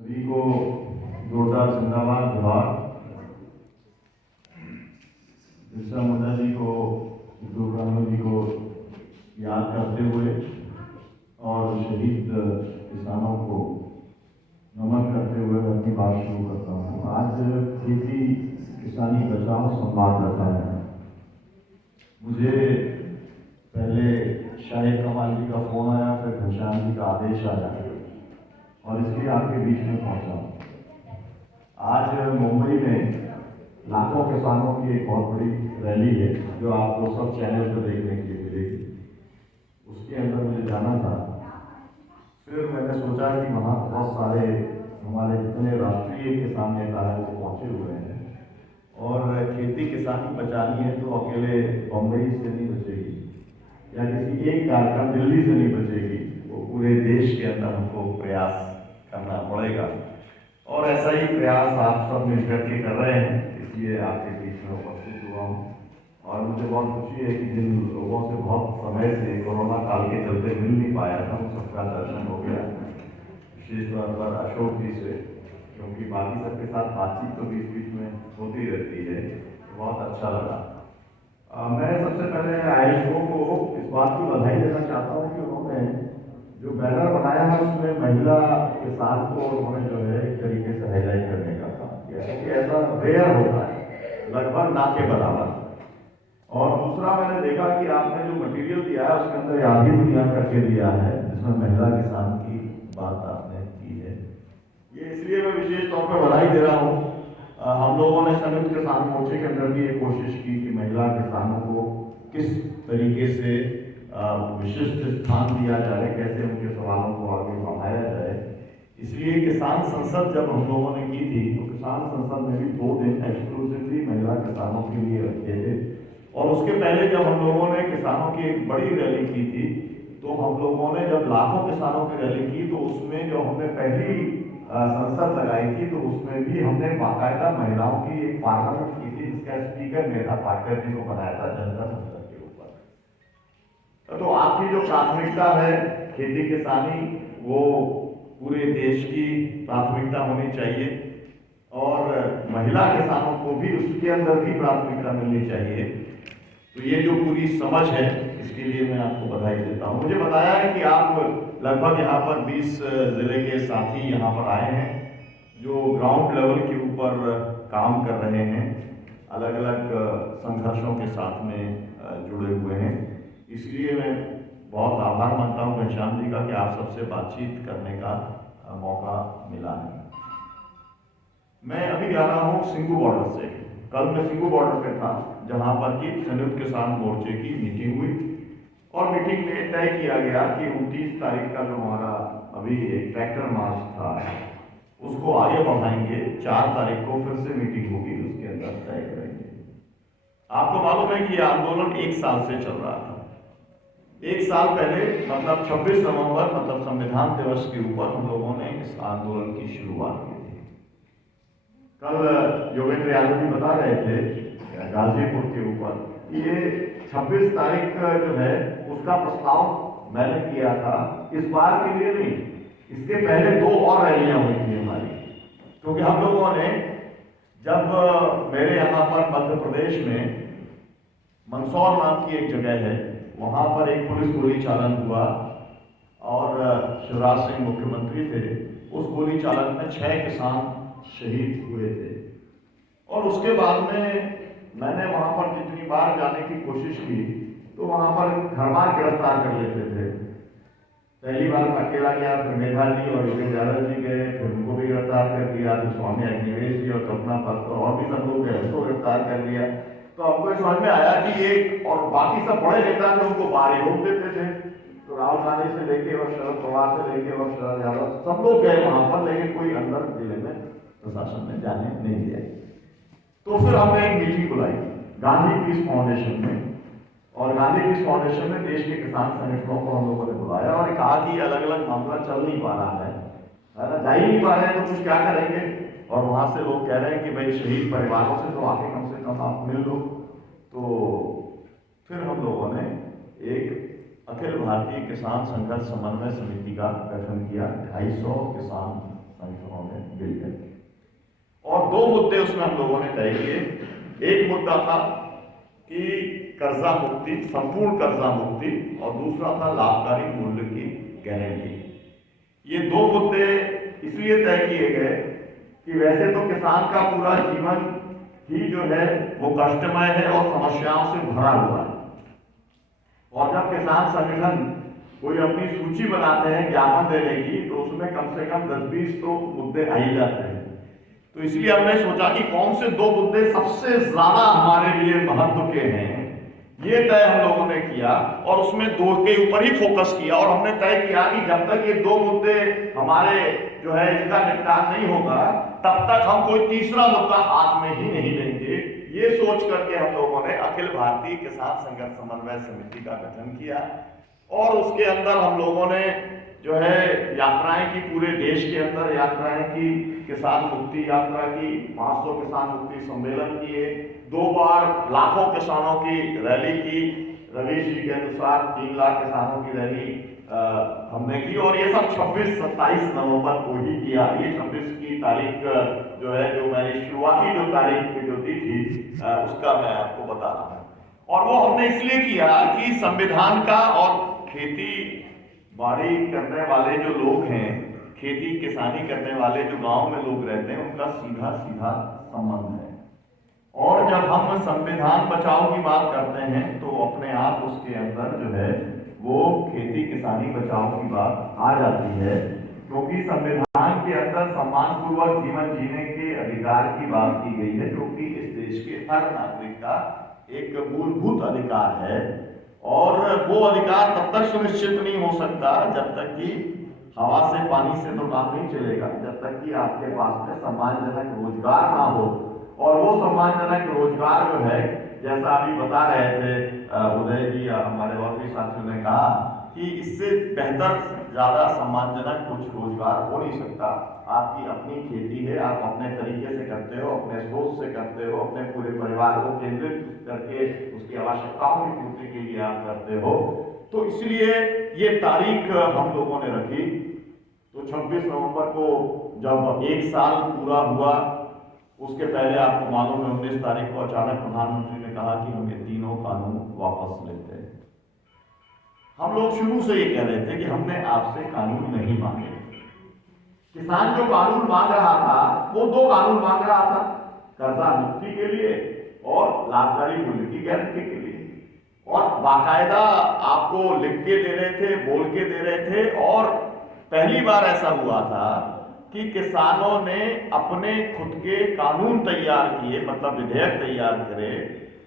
सभी को जोरदार जिंदाबाद जोहार। बिरसा मुंडा जी को, दुर्गा जी को याद करते हुए और शहीद किसानों को नमन करते हुए मैं अपनी बात शुरू करता हूँ। आज खेती किसानी बचाओ संवाद रखा है। मुझे पहले शाहिद कमाल जी का फोन आया, फिर घनश्याम जी का आदेश आया और इसलिए आपके बीच में पहुंचा। आज मुंबई में लाखों किसानों की एक बहुत बड़ी रैली है जो आपको सब चैनल पर देखने के लिए मिलेगी। उसके अंदर मुझे जाना था। फिर मैंने सोचा कि वहाँ बहुत सारे हमारे जितने राष्ट्रीय किसान नेता हैं वो पहुंचे हुए हैं और खेती किसानी बचानी है तो अकेले बम्बई से नहीं बचेगी या किसी एक कार्यक्रम दिल्ली से नहीं बचेगी, वो पूरे देश के अंदर हमको प्रयास करना पड़ेगा। और ऐसा ही प्रयास आप सब मिलकर के कर रहे हैं, इसलिए आपके बीच में उपस्थित हुआ हूँ। और मुझे बहुत खुशी है कि जिन लोगों से बहुत समय से कोरोना काल के चलते मिल नहीं पाया था उन सबका दर्शन हो गया, विशेष तौर पर अशोक जी से, क्योंकि बाकी सबके साथ बातचीत तो बीच बीच में होती रहती है। बहुत अच्छा लगा। मैं सबसे पहले आयुष को इस बात की बधाई देना चाहता हूँ कि उन्होंने जो बैनर बनाया है उसमें महिला किसान को उन्होंने जो है एक तरीके से हाईलाइट करने का काम किया, क्योंकि ऐसा रेयर होता है, लगभग ना के बराबर। और दूसरा मैंने देखा कि आपने जो मटेरियल दिया है उसके अंदर आधी दुनिया करके दिया है, जिसमें महिला किसान की बात आपने की है। ये इसलिए मैं विशेष तौर पर बधाई दे रहा हूँ। हम लोगों ने संयुक्त किसान मोर्चे के अंदर भी ये कोशिश की कि महिला किसानों को किस तरीके से विशिष्ट स्थान दिया जाए, कैसे उनके सवालों को आगे बढ़ाया जाए। इसलिए किसान संसद जब हम लोगों ने की थी तो किसान संसद में भी 2 दिन एक्सक्लूसिवली महिला किसानों के लिए रखे थे। और उसके पहले जब हम लोगों ने किसानों की एक बड़ी रैली की थी तो हम लोगों ने जब लाखों किसानों की रैली की तो उसमें जो हमने पहली संसद लगाई थी तो उसमें भी हमने बाकायदा महिलाओं की एक पार्लियामेंट की थी, जिसका स्पीकर मेधा पाटकर जी को बनाया था जनता संसद के ऊपर। तो आपकी जो प्राथमिकता है खेती किसानी, वो पूरे देश की प्राथमिकता होनी चाहिए और महिला किसानों को भी उसके अंदर भी प्राथमिकता मिलनी चाहिए। तो ये जो पूरी समझ है इसके लिए मैं आपको बधाई देता हूँ। मुझे बताया है कि आप लगभग यहाँ पर 20 जिले के साथी यहाँ पर आए हैं जो ग्राउंड लेवल के ऊपर काम कर रहे हैं, अलग अलग संघर्षों के साथ में जुड़े हुए हैं। इसलिए मैं बहुत आभार मानता हूँ घनश्याम जी का कि आप सबसे बातचीत करने का मौका मिला है। मैं अभी आ रहा हूँ सिंगू बॉर्डर से। कल मैं सिंगू बॉर्डर पे था जहाँ पर कि संयुक्त किसान मोर्चे की मीटिंग हुई और मीटिंग में तय किया गया कि 29 तारीख का जो हमारा अभी एक ट्रैक्टर मार्च था उसको आगे बढ़ाएंगे। 4 तारीख को फिर से मीटिंग होगी, उसके अंदर तय करेंगे। आपको मालूम है कि यह आंदोलन 1 साल से चल रहा था। 1 साल पहले मतलब 26 नवंबर मतलब संविधान दिवस के ऊपर हम लोगों ने इस आंदोलन की शुरुआत की थी। कल योगेंद्र यादव जी बता रहे थे गाजीपुर के ऊपर, ये 26 तारीख जो है उसका प्रस्ताव मैंने किया था इस बार के लिए नहीं, इसके पहले 2 और रैलियां हुई थी हमारी। क्योंकि हम लोगों ने जब मेरे यहाँ पर मध्य प्रदेश में मंदसौर नाम की एक जगह है, वहां पर एक पुलिस गोली चालन हुआ और शिवराज सिंह मुख्यमंत्री थे। उस गोली चालन में 6 किसान शहीद हुए थे। और उसके बाद में मैंने वहां पर जितनी बार जाने की कोशिश की तो वहां पर घर बार गिरफ्तार कर लेते थे। पहली बार मैं अकेला गया, फिर मेधा जी और योगेंद्र यादव जी गए, फिर उनको भी गिरफ्तार कर दिया, फिर स्वामी अग्निवेश जी और कल्पना पत्र और भी सब लोग गए, उनको गिरफ्तार कर लिया। तो हमको समझ में आया कि ये और बाकी सब बड़े नेता थे उनको बाहर ही रोक देते थे। तो राहुल गांधी से लेके और शरद पवार से लेके और शरद यादव सब लोग गए वहां पर, लेकिन कोई अंदर जिले में प्रशासन ने जाने नहीं दिया। तो फिर हमने एक मीटिंग बुलाई गांधी पीस फाउंडेशन में, और गांधी पीस फाउंडेशन में देश के किसान संगठनों को हम लोगों ने बुलाया और कहा कि अलग अलग मामला चल नहीं पा रहा है ना, जा ही नहीं पा रहे हैं तो कुछ क्या करेंगे। और वहां से लोग कह रहे हैं कि भाई शहीद परिवारों से तो आके कम से कम आप मिल लो। तो फिर हम लोगों ने एक अखिल भारतीय किसान संघर्ष समन्वय समिति का गठन किया। 250 किसान संगठनों ने मिलकर। और दो मुद्दे उसमें हम लोगों ने तय किए। एक मुद्दा था कि कर्जा मुक्ति, संपूर्ण कर्जा मुक्ति, और दूसरा था लाभकारी मूल्य की गारंटी। ये दो मुद्दे इसलिए तय किए गए कि वैसे तो किसान का पूरा जीवन ही जो है वो कष्टमय है और समस्याओं से भरा हुआ है, और जब किसान संगठन कोई अपनी सूची बनाते हैं ज्ञापन देने की, तो उसमें कम से कम 10-20 तो मुद्दे आ ही जाते हैं। तो इसलिए हमने सोचा कि कौन से दो मुद्दे सबसे ज्यादा हमारे लिए महत्व के हैं, ये तय हम लोगों ने किया और उसमें दो के ऊपर ही फोकस किया। और हमने तय किया कि जब तक ये दो मुद्दे हमारे जो है इनका निपटान नहीं होगा, तब तक हम कोई तीसरा मुद्दा हाथ में ही नहीं लेंगे। ये सोच करके हम लोगों ने अखिल भारतीय किसान संघर्ष समन्वय समिति का गठन किया, और उसके अंदर हम लोगों ने जो है यात्राएं की, पूरे देश के अंदर यात्राएं की, किसान मुक्ति यात्रा की, 500 किसान मुक्ति सम्मेलन किए, 2 बार लाखों किसानों की रैली की। रवीश जी के अनुसार 3 लाख किसानों की रैली हमने की, और ये सब 26-27 नवंबर को ही किया। ये 26 की तारीख जो है, जो मैंने शुरुआती जो तारीख जो दी थी उसका मैं आपको बता रहा हूँ। और वो हमने इसलिए किया कि संविधान का और खेती बाड़ी करने वाले जो लोग हैं, खेती किसानी करने वाले जो गांव में लोग रहते हैं, उनका सीधा सीधा संबंध है। और जब हम संविधान बचाओ की बात करते हैं तो अपने आप उसके अंदर जो है वो खेती किसानी बचाओ की बात आ जाती है, क्योंकि संविधान के अंदर सम्मानपूर्वक जीवन जीने के अधिकार की बात की गई है, जो कि इस देश के हर नागरिक का एक मूलभूत अधिकार है। और वो अधिकार तब तक सुनिश्चित नहीं हो सकता जब तक कि हवा से पानी से तो काम नहीं चलेगा, जब तक कि आपके पास में सम्मानजनक रोजगार ना हो। और वो सम्मानजनक रोजगार जो है, जैसा अभी बता रहे थे उदय जी, हमारे और भी साथियों ने कहा कि इससे बेहतर ज्यादा सम्मानजनक कुछ रोजगार हो नहीं सकता। आपकी अपनी खेती है, आप अपने तरीके से करते हो, अपने सोच से करते हो, अपने पूरे परिवार को केंद्रित करके उसकी आवश्यकताओं की पूर्ति के लिए आप करते हो। तो इसलिए ये तारीख हम लोगों ने रखी। तो 26 नवंबर को जब 1 साल पूरा हुआ, उसके पहले आपको मालूम है 19 तारीख को अचानक प्रधानमंत्री ने कहा कि हम ये तीनों कानून वापस लेते हैं। हम लोग शुरू से ये कह रहे थे कि हमने आपसे कानून नहीं मांगे। किसान जो कानून मांग रहा था वो 2 कानून मांग रहा था, कर्जा मुक्ति के लिए और लाभकारी मूल्य की गारंटी के लिए। और बाकायदा आपको लिख के दे रहे थे, बोल के दे रहे थे। और पहली बार ऐसा हुआ था कि किसानों ने अपने खुद के कानून तैयार किए, मतलब विधेयक तैयार करे,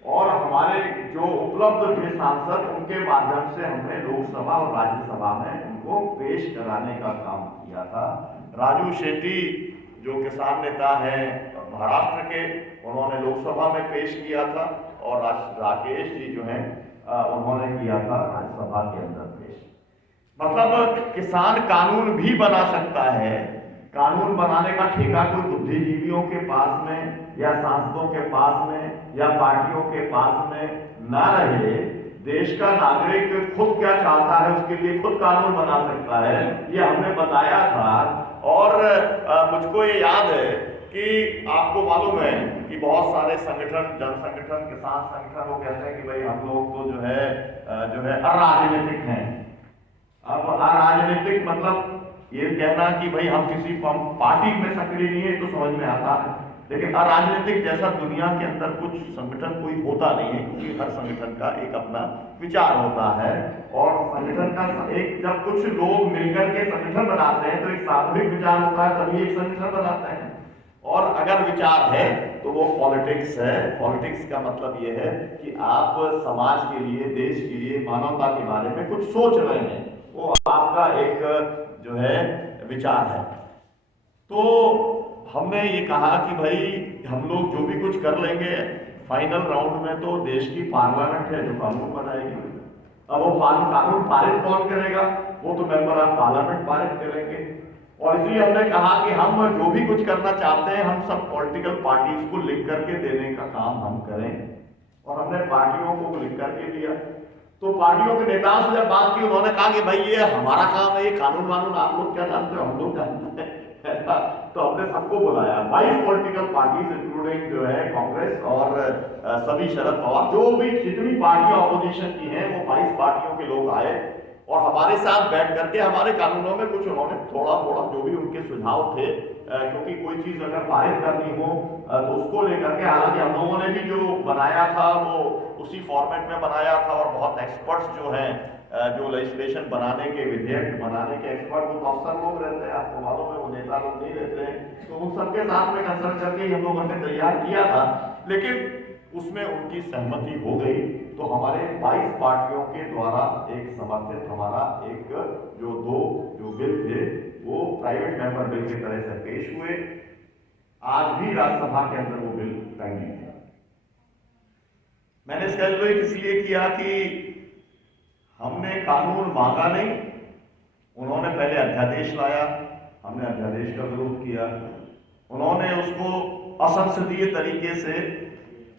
और हमारे जो उपलब्ध थे सांसद, उनके माध्यम से हमने लोकसभा और राज्यसभा में उनको पेश कराने का काम किया था। राजू शेट्टी जो किसान नेता हैं महाराष्ट्र के, उन्होंने लोकसभा में पेश किया था, और राकेश जी जो हैं उन्होंने किया था राज्यसभा के अंदर पेश। मतलब किसान कानून भी बना सकता है। कानून बनाने का ठेका कोई बुद्धिजीवियों के पास में या सांसदों के पास में या पार्टियों के पास में ना रहे। देश का नागरिक खुद क्या चाहता है उसके लिए खुद कानून बना सकता है, ये हमने बताया था। और मुझको ये याद है कि आपको मालूम है कि बहुत सारे संगठन, जन संगठन, किसान संगठन, वो कहते हैं कि भाई हम लोग तो जो है अराजनीतिक हैं। अब अराजनीतिक मतलब ये कहना कि भाई हम किसी पार्टी में सक्रिय नहीं है तो समझ में आता है, लेकिन अराजनीतिक जैसा दुनिया के अंदर कुछ संगठन कोई होता नहीं है, क्योंकि हर संगठन का एक अपना विचार होता है। और संगठन का एक, जब कुछ लोग मिलकर के संगठन बनाते हैं तो एक सामूहिक विचार होता है, तभी एक संगठन बनाते हैं। और अगर विचार है तो वो पॉलिटिक्स है। पॉलिटिक्स का मतलब ये है कि आप समाज के लिए, देश के लिए, मानवता के बारे में कुछ सोच रहे हैं, वो आपका एक जो है विचार है। तो हमने ये कहा कि भाई हम लोग जो भी कुछ कर लेंगे, फाइनल राउंड में तो देश की पार्लियामेंट है जो कानून बनाएगी। अब वो कानून पारित कौन करेगा? वो तो मेंबर ऑफ पार्लियामेंट पारित करेंगे। और इसलिए हमने कहा कि हम जो भी कुछ करना चाहते हैं, हम सब पॉलिटिकल पार्टीज को लिख करके देने का काम हम करें। और हमने पार्टियों को लिख करके दिया। तो पार्टियों के नेताओं से जब बात की, उन्होंने कहा कि भाई ये हमारा काम है, ये कानून वानून आप लोग क्या जानते हो, हम लोग जानते हैं। है ना। तो हमने सबको बुलाया, 22 पॉलिटिकल पार्टीज इंक्लूडिंग जो है कांग्रेस और सभी शरद पवार, जो भी जितनी पार्टियां ऑपोजिशन की हैं वो 22 पार्टियों के लोग आए और हमारे साथ बैठ करके हमारे कानूनों में कुछ उन्होंने थोड़ा थोड़ा जो भी उनके सुझाव थे, क्योंकि कोई चीज अगर पारित करनी हो तो उसको लेकर के, हालांकि हम लोगों ने भी जो बनाया था वो उसी फॉर्मेट में बनाया था और बहुत एक्सपर्ट्स जो हैं जो लेजिस्लेशन बनाने के, विधेयक बनाने के एक्सपर्ट, वो तो अफसर लोग रहते हैं, आपको मालूम है, वो नेता लोग नहीं रहते हैं, तो उन सबके साथ में कंसल्ट करके हम लोगों ने तैयार किया था। लेकिन उसमें उनकी सहमति हो गई, तो हमारे 22 पार्टियों के द्वारा एक समर्थित हमारा एक जो बिल थे वो प्राइवेट मेंबर बिल की तरह से पेश हुए। आज भी राज्यसभा के अंदर वो बिल पेंडिंग है। मैंने सेलिब्रेट इसलिए किया कि हमने कानून मांगा नहीं, उन्होंने पहले अध्यादेश लाया, हमने अध्यादेश का विरोध किया, उन्होंने उसको असंसदीय तरीके से,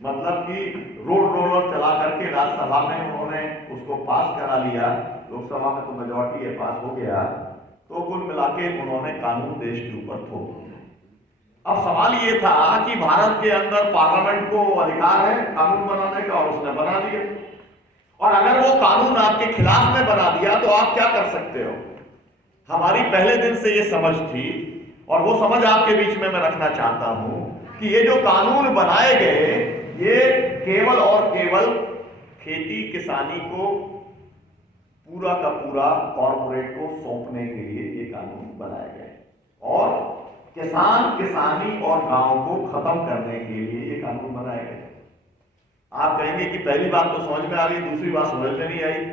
मतलब कि रोड रोलर चला करके राज्यसभा में उन्होंने उसको पास करा लिया, लोकसभा में तो मेजॉरिटी है, पास हो गया, तो कुल मिला के उन्होंने कानून देश के ऊपर थोप दिया। अब सवाल ये था कि भारत के अंदर पार्लियामेंट को अधिकार है कानून बनाने का, और उसने बना दिया, और अगर वो कानून आपके खिलाफ में बना दिया तो आप क्या कर सकते हो। हमारी पहले दिन से ये समझ थी, और वो समझ आपके बीच में मैं रखना चाहता हूं कि ये जो कानून बनाए गए ये केवल और केवल खेती किसानी को पूरा का पूरा कॉर्पोरेट को सौंपने के लिए ये कानून बनाए गए, और किसान किसानी और गांव को खत्म करने के लिए ये कानून बनाए गए। आप कहेंगे कि पहली बात तो समझ में आ गई, दूसरी बात समझ में नहीं आई।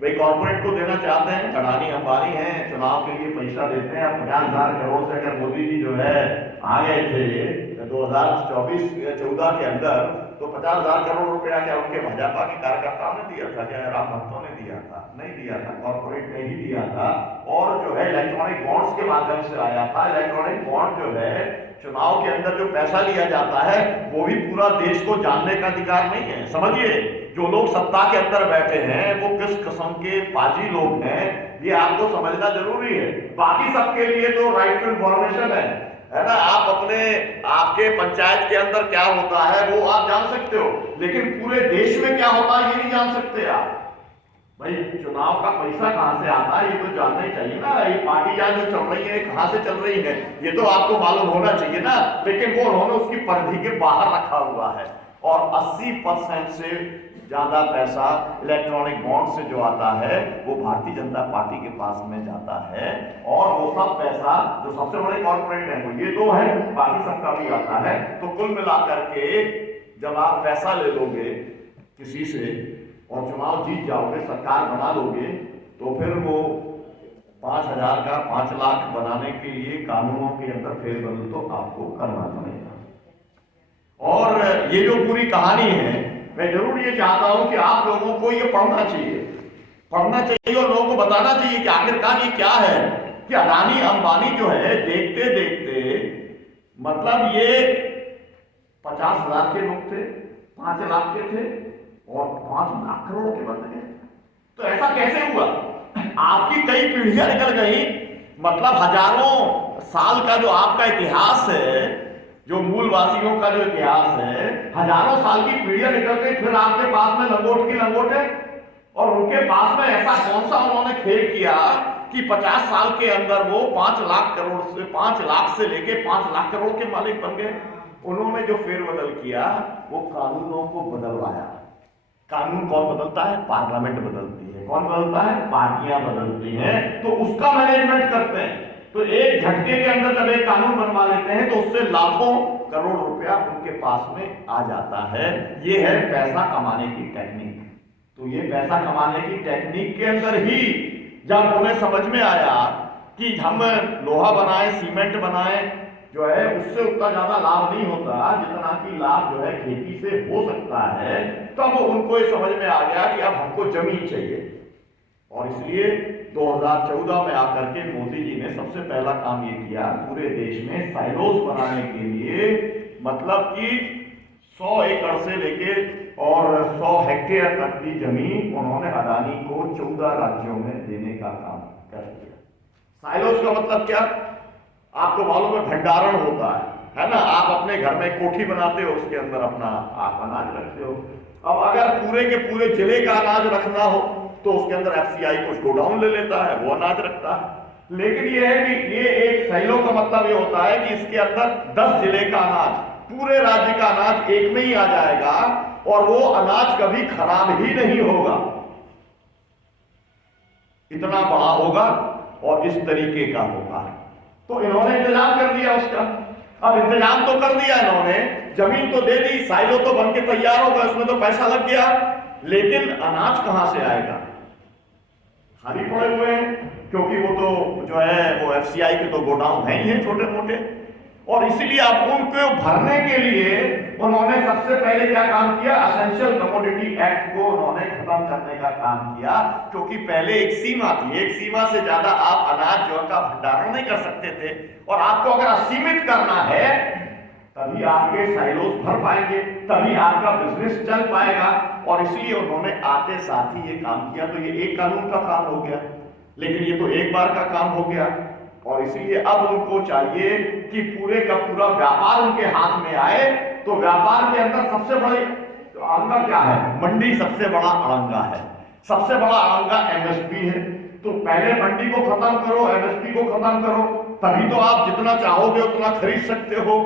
भाई कॉर्पोरेट को देना चाहते हैं, अडानी अंबानी हैं, चुनाव के लिए पैसा देते हैं, 50,000 करोड़ से अगर मोदी जी जो है आ गए थे 2024-14 के अंदर, तो 50,000 करोड़ रुपया क्या उनके भाजपा के कार्यकर्ताओं ने दिया था, क्या राम भक्तों ने दिया था? नहीं दिया था, कॉर्पोरेट ने ही दिया था। और जो है इलेक्ट्रॉनिक बॉन्ड्स के माध्यम से आया था। इलेक्ट्रॉनिक बॉन्ड जो है, चुनाव के अंदर जो पैसा लिया जाता है वो भी पूरा देश को जानने का अधिकार नहीं है। समझिए, जो लोग सत्ता के अंदर बैठे हैं वो किस किस्म के पाजी लोग हैं, ये आपको समझना जरूरी है। बाकी सबके लिए तो राइट टू इंफॉर्मेशन है ना, आप अपने आपके पंचायत के अंदर क्या होता है वो आप जान सकते हो, लेकिन पूरे देश में क्या होता है ये नहीं जान सकते आप। भाई चुनाव का पैसा कहां से आता है ये तो जानना ही चाहिए ना। ये पार्टियां जो चल रही है कहां से चल रही है ये तो आपको मालूम होना चाहिए ना, लेकिन वो उन्होंने उसकी परिधि के बाहर रखा हुआ है। और 80% से ज्यादा पैसा इलेक्ट्रॉनिक बॉन्ड से जो आता है वो भारतीय जनता पार्टी के पास में जाता है, और वो सब पैसा जो सबसे बड़े कॉर्पोरेट है वो ये दो है, बाकी सबका भी आता है। तो कुल मिलाकर के जब आप पैसा ले लोगे किसी से और चुनाव जीत जाओगे, सरकार बना लोगे, तो फिर वो 5,000 का 5 लाख बनाने के लिए कानूनों के अंदर फेरबदल तो आपको करना पड़ेगा। और ये जो पूरी कहानी है, मैं जरूर ये चाहता हूं कि आप लोगों को ये पढ़ना चाहिए और लोगों को बताना चाहिए कि आखिरकार ये क्या है कि अडानी अंबानी जो है देखते देखते, मतलब ये 50,000 के लोग थे, 5 लाख के थे और 5 लाख करोड़ के बन गए। तो ऐसा कैसे हुआ? आपकी कई पीढ़ियां निकल गई, मतलब हजारों साल का जो आपका इतिहास है, जो मूलवासियों का जो इतिहास है, हजारों साल की पीढ़ियां निकल गई, फिर आपके पास में लंगोट की लंगोट है। और उनके पास में ऐसा कौन सा उन्होंने खेल किया कि 50 साल के अंदर वो 5 लाख करोड़ से 5 लाख से लेके 5 लाख करोड़ के मालिक बन गए। उन्होंने जो फेरबदल किया वो कानूनों को बदलवाया। कानून कौन बदलता है? पार्लियामेंट बदलती है। कौन बदलता है? पार्टियां बदलती हैं। तो उसका मैनेजमेंट करते हैं। तो एक झटके के अंदर जब एक कानून बनवा लेते हैं तो उससे लाखों करोड़ रुपया उनके पास में आ जाता है। ये है पैसा कमाने की टेक्निक। तो ये पैसा कमाने की टेक्निक के अंदर ही जब उन्हें समझ में आया कि हम लोहा बनाए, सीमेंट बनाए, जो है उससे उतना ज्यादा लाभ नहीं होता जितना कि लाभ जो है खेती से हो सकता है, तब उनको ये समझ में आ गया कि अब हमको जमीन चाहिए। और इसलिए 2014 में आकर के मोदी जी ने सबसे पहला काम ये किया, पूरे देश में साइलोस बनाने के लिए, मतलब कि 100 एकड़ से लेके और 100 हेक्टेयर तक की जमीन उन्होंने अडानी को 14 राज्यों में देने का काम कर दिया। साइलोस का मतलब क्या? आपको मालूम है भंडारण होता है ना। आप अपने घर में कोठी बनाते हो, उसके अंदर अपना आप अनाज रखते हो। अब अगर पूरे के पूरे जिले का अनाज रखना हो तो उसके अंदर एफसीआई कुछ गोडाउन ले लेता है, वो अनाज रखता है। लेकिन ये है कि ये एक सैलो का मतलब ये होता है कि इसके अंदर 10 जिले का अनाज, पूरे राज्य का अनाज एक में ही आ जाएगा और वो अनाज कभी खराब ही नहीं होगा, इतना बड़ा होगा और इस तरीके का होगा। तो इन्होंने इंतजाम कर दिया उसका। अब इंतजाम तो कर दिया इन्होंने, जमीन तो दे दी, साइलो तो बन के तैयार होगा, उसमें तो पैसा लग गया, लेकिन अनाज कहां से आएगा? खाली पड़े हुए हैं, क्योंकि वो तो जो है वो एफसीआई के तो गोडाउन है ही है छोटे मोटे। और इसीलिए अब उनको भरने के लिए उन्होंने सबसे पहले क्या काम किया, असेंशियल कमोडिटी एक्ट को उन्होंने खत्म करने का काम किया। क्योंकि पहले एक सीमा थी, एक सीमा से ज्यादा आप अनाज जो का भंडारण नहीं कर सकते थे, और आपको अगर असीमित करना है तभी आपके साइलोज भर पाएंगे, तभी आपका बिजनेस चल पाएगा। और इसलिए उन्होंने आते साथ ही ये काम किया। तो ये एक कानून का काम हो गया, लेकिन ये तो एक बार का काम हो गया। और इसीलिए अब उनको चाहिए कि पूरे का पूरा व्यापार उनके हाथ में आए। तो व्यापार के अंदर सबसे बड़ी अड़ंगा क्या है? मंडी सबसे बड़ा अड़ंगा है, सबसे बड़ा अड़ंगा एमएसपी है। तो पहले मंडी को खत्म करो, एमएसपी को खत्म करो, तभी तो आप जितना चाहोगे उतना खरीद सकते हो।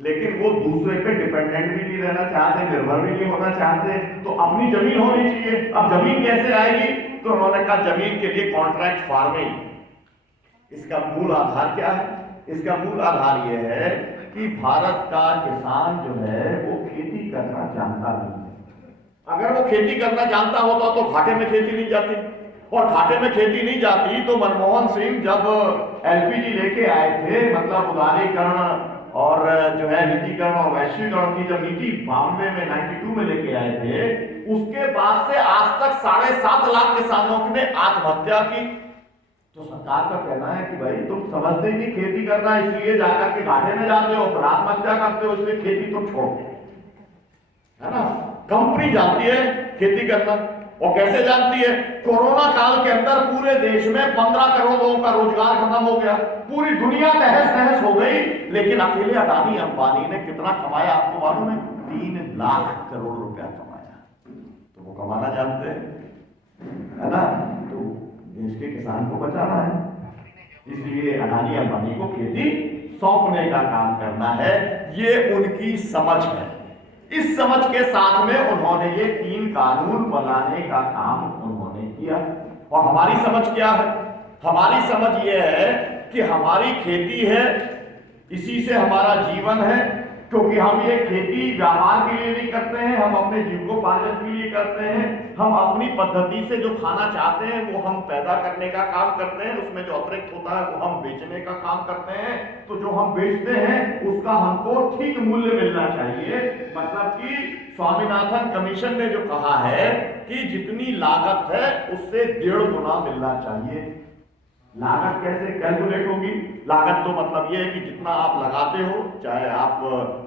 लेकिन वो दूसरे पे डिपेंडेंट भी नहीं रहना चाहते, निर्भर भी नहीं होना चाहते, तो अपनी जमीन होनी चाहिए। अब जमीन कैसे आएगी? तो उन्होंने कहा जमीन के लिए कॉन्ट्रैक्ट फार्मिंग। इसका मूल आधार क्या है? इसका मूल आधार यह है कि भारत का किसान जो है वो खेती करना जानता नहीं है। अगर वो खेती करना जानता होता तो घाटे में खेती नहीं जाती, और घाटे में खेती नहीं जाती तो मनमोहन सिंह जब एलपीजी लेके आए थे, मतलब उदारीकरण और जो है नीतिकरण और वैश्वीकरण की जब नीति 92 में 92 में लेके आए थे, उसके बाद से आज तक 7.5 लाख किसानों ने आत्महत्या की। तो सरकार का कहना है कि भाई तुम समझते ही नहीं खेती करना, इसलिए जाकर के घाटे में जाते हो, फिर आत्महत्या करते हो, इसलिए खेती तो छोड़, है ना। कंपनी जानती है खेती करना, और कैसे जानती है? कोरोना काल के अंदर पूरे देश में 15 करोड़ लोगों का रोजगार खत्म हो गया, पूरी दुनिया तहस नहस हो गई, लेकिन अकेले अडानी अंबानी ने कितना कमाया आपको मालूम है? 3 लाख करोड़ रुपया कमाया। तो वो कमाना जानते हैं, है ना। तो देश के किसान को बचाना है, इसलिए अडानी अंबानी को खेती सौंपने का काम करना है। ये उनकी समझ है। इस समझ के साथ में उन्होंने ये 3 कानून बनाने का काम उन्होंने किया। और हमारी समझ क्या है? हमारी समझ ये है कि हमारी खेती है, इसी से हमारा जीवन है। क्योंकि हम ये खेती व्यापार के लिए नहीं करते हैं, हम अपने जीविकोपार्जन के लिए करते हैं। हम अपनी पद्धति से जो खाना चाहते हैं वो हम पैदा करने का काम करते हैं, उसमें जो अतिरिक्त होता है वो हम बेचने का काम करते हैं। तो जो हम बेचते हैं उसका हमको ठीक मूल्य मिलना चाहिए। मतलब कि स्वामीनाथन कमीशन ने जो कहा है कि जितनी लागत है उससे 1.5 गुना मिलना चाहिए। लागत कैसे कैलकुलेट होगी? लागत तो मतलब ये है कि जितना आप लगाते हो, चाहे आप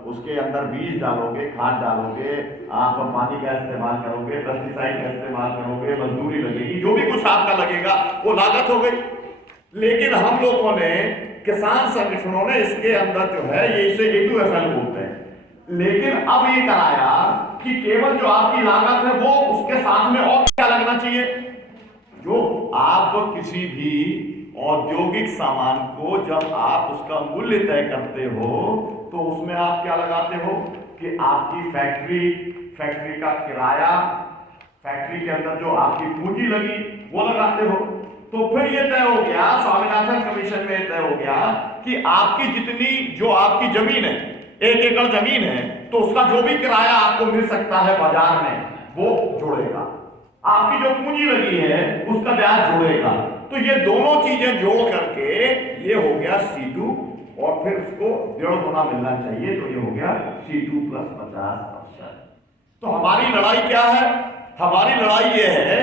उसके अंदर बीज डालोगे, खाद डालोगे, आप पानी का इस्तेमाल करोगे, पेस्टिसाइड का इस्तेमाल करोगे, मजदूरी लगेगी, जो भी कुछ आपका लगेगा वो लागत हो गई। लेकिन हम लोगों ने, किसान संगठनों ने इसके अंदर जो है ये इसे A2FL बोलते हैं। लेकिन अब ये कराया कि केवल जो आपकी लागत है वो उसके साथ में और क्या लगना चाहिए? जो आप किसी भी औद्योगिक सामान को जब आप उसका मूल्य तय करते हो तो उसमें आप क्या लगाते हो कि आपकी फैक्ट्री का किराया, फैक्ट्री के अंदर जो आपकी पूंजी लगी वो लगाते हो। तो फिर ये तय हो गया, स्वामीनाथन कमीशन में तय हो गया कि आपकी जितनी जो आपकी जमीन है, 1 एकड़ जमीन है, तो उसका जो भी किराया आपको मिल सकता है बाजार में वो जोड़ेगा, आपकी जो पूंजी लगी है उसका ब्याज जोड़ेगा। तो ये दोनों चीजें जोड़ करके ये हो गया C2, और फिर उसको 1.5 गुना मिलना चाहिए, तो ये हो गया C2 + 50%। तो हमारी लड़ाई क्या है? हमारी लड़ाई ये है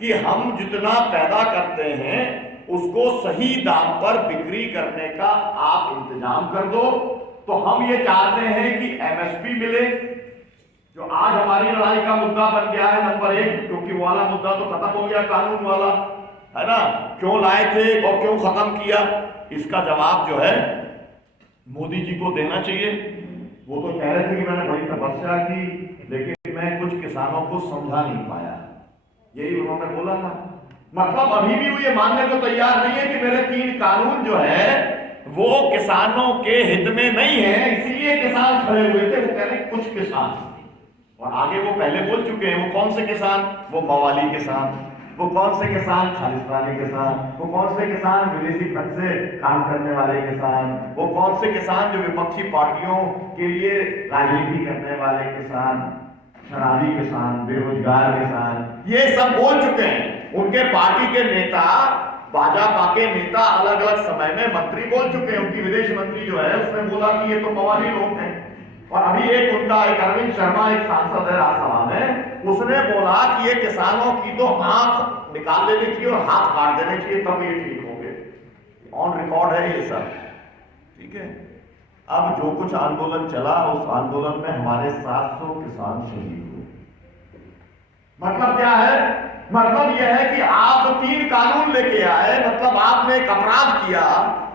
कि हम जितना पैदा करते हैं उसको सही दाम पर बिक्री करने का आप इंतजाम कर दो। तो हम ये चाहते हैं कि MSP मिले, जो आज हमारी लड़ाई का मुद्दा बन गया है नंबर 1, क्योंकि वो वाला मुद्दा तो खत्म हो गया, कानून वाला, है ना। क्यों लाए थे और क्यों खत्म किया? इसका जवाब जो है मोदी जी को देना चाहिए। वो तो कह रहे थे कि मैंने बड़ी तपस्या की, लेकिन मैं कुछ किसानों को समझा नहीं पाया, यही उन्होंने बोला था। मतलब अभी भी वो ये मानने को तैयार नहीं है कि मेरे 3 कानून जो है वो किसानों के हित में नहीं है, इसीलिए किसान खड़े हुए थे। वो कह रहे कुछ किसान, और आगे वो पहले बोल चुके हैं। वो कौन से किसान? वो मवाली किसान, वो कौन से किसान? खालिस्तानी किसान, वो कौन से किसान? विदेशी फंड से काम करने वाले किसान, वो कौन से किसान जो विपक्षी पार्टियों के लिए राजनीति करने वाले किसान, शराबी किसान, बेरोजगार किसान, ये सब बोल चुके हैं। उनके पार्टी के नेता, भाजपा के नेता अलग अलग समय में मंत्री बोल चुके हैं। उनकी विदेश मंत्री जो है उसने बोला कि ये तो मवाली लोग हैं। और अभी एक उनका एक अरविंद शर्मा, एक सांसद है राज्यसभा में, उसने बोला कि ये किसानों की तो आंख निकाल देनी चाहिए और हाथ काट देने चाहिए, तब ये ठीक होंगे। ऑन रिकॉर्ड है ये सब, ठीक है। अब जो कुछ आंदोलन चला, उस आंदोलन में हमारे 700 किसान शहीद हुए। मतलब क्या है? मतलब यह है कि आप 3 कानून लेके आए, मतलब आपने एक अपराध किया,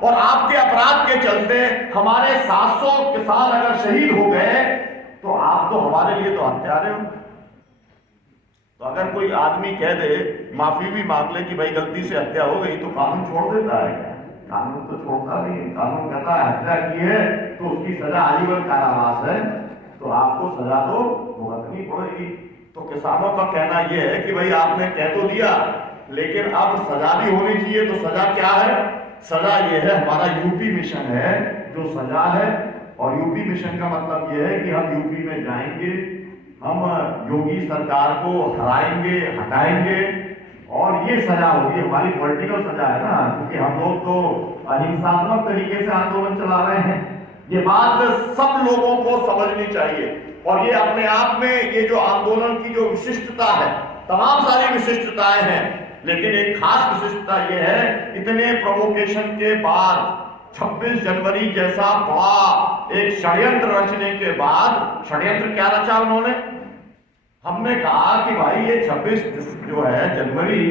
और आपके अपराध के चलते हमारे 700 किसान अगर शहीद हो गए तो आप तो हमारे लिए तो हत्यारे हो। तो अगर कोई आदमी कह दे, माफी भी मांग ले कि भाई गलती से हत्या हो गई, तो कानून छोड़ देता है क्या? कानून तो छोड़ता नहीं है। कानून कहता है हत्या की है तो उसकी सजा आजीवन कारावास है, तो आपको सजा तो भुगतनी पड़ेगी। तो किसानों का कहना यह है कि भाई आपने कह तो दिया, लेकिन अब सजा भी होनी चाहिए। तो सजा क्या है? सजा यह है, हमारा यूपी मिशन है जो सजा है। और यूपी मिशन का मतलब यह है कि हम यूपी में जाएंगे, हम योगी सरकार को हराएंगे, हटाएंगे, और ये सजा होगी हमारी। पॉलिटिकल सजा है ना, क्योंकि हम लोग तो अहिंसात्मक तरीके से आंदोलन चला रहे हैं। ये बात सब लोगों को समझनी चाहिए। और ये अपने आप में, ये जो आंदोलन की जो विशिष्टता है, तमाम सारी विशिष्टताएं हैं, लेकिन एक खास विशिष्टता यह है, इतने प्रोवोकेशन के बाद 26 जनवरी जैसा बड़ा एक षड्यंत्र रचने के बाद, षड्यंत्र क्या रचा उन्होंने? हमने कहा कि भाई ये 26 जो है जनवरी,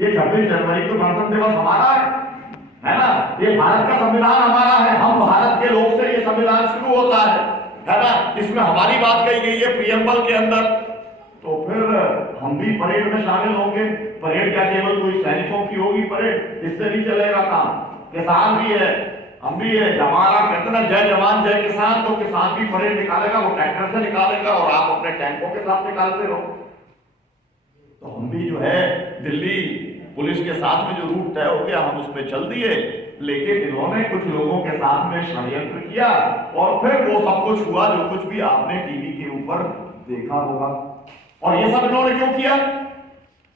ये 26 जनवरी तो गणतंत्र दिवस हमारा है ना, ये भारत का संविधान हमारा है, हम भारत के लोग से ये संविधान शुरू होता है ना, इसमें हमारी बात कही गई है प्रियम्बल के अंदर। तो फिर हम भी परेड में शामिल होंगे। परेड क्या केवल कोई सैनिकों की होगी परेड? इससे नहीं चलेगा काम। किसान भी है, हम भी है। हमारा कहते ना जय जवान जय किसान, तो किसान भी परेड निकालेगा, वो ट्रैक्टर से निकालेगा और आप अपने टैंकों के साथ निकालते रहो। तो हम भी जो है दिल्ली पुलिस के साथ में जो रूट तय हो गया, हम उस पर चल दिए। लेकिन इन्होंने कुछ लोगों के साथ में षड्यंत्र किया, और फिर वो सब कुछ हुआ जो कुछ भी आपने टीवी के ऊपर देखा होगा। और ये सब इन्होंने क्यों किया?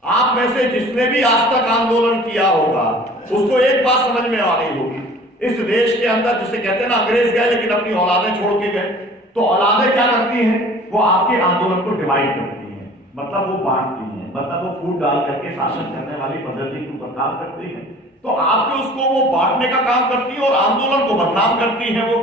आप में से जिसने भी आज तक आंदोलन किया होगा, उसको एक बात समझ में आ गई होगी, इस देश के अंदर जिसे कहते हैं ना, अंग्रेज गए लेकिन अपनी औलादें छोड़ के गए। तो औलादें क्या करती हैं? वो आपके आंदोलन को डिवाइड करती हैं, मतलब वो बांटती हैं, मतलब वो फूट डाल करके शासन करने वाली पद्धति के ऊपर काम करती हैं। तो आपके उसको वो बांटने का काम करती है और आंदोलन को बदनाम करती है वो।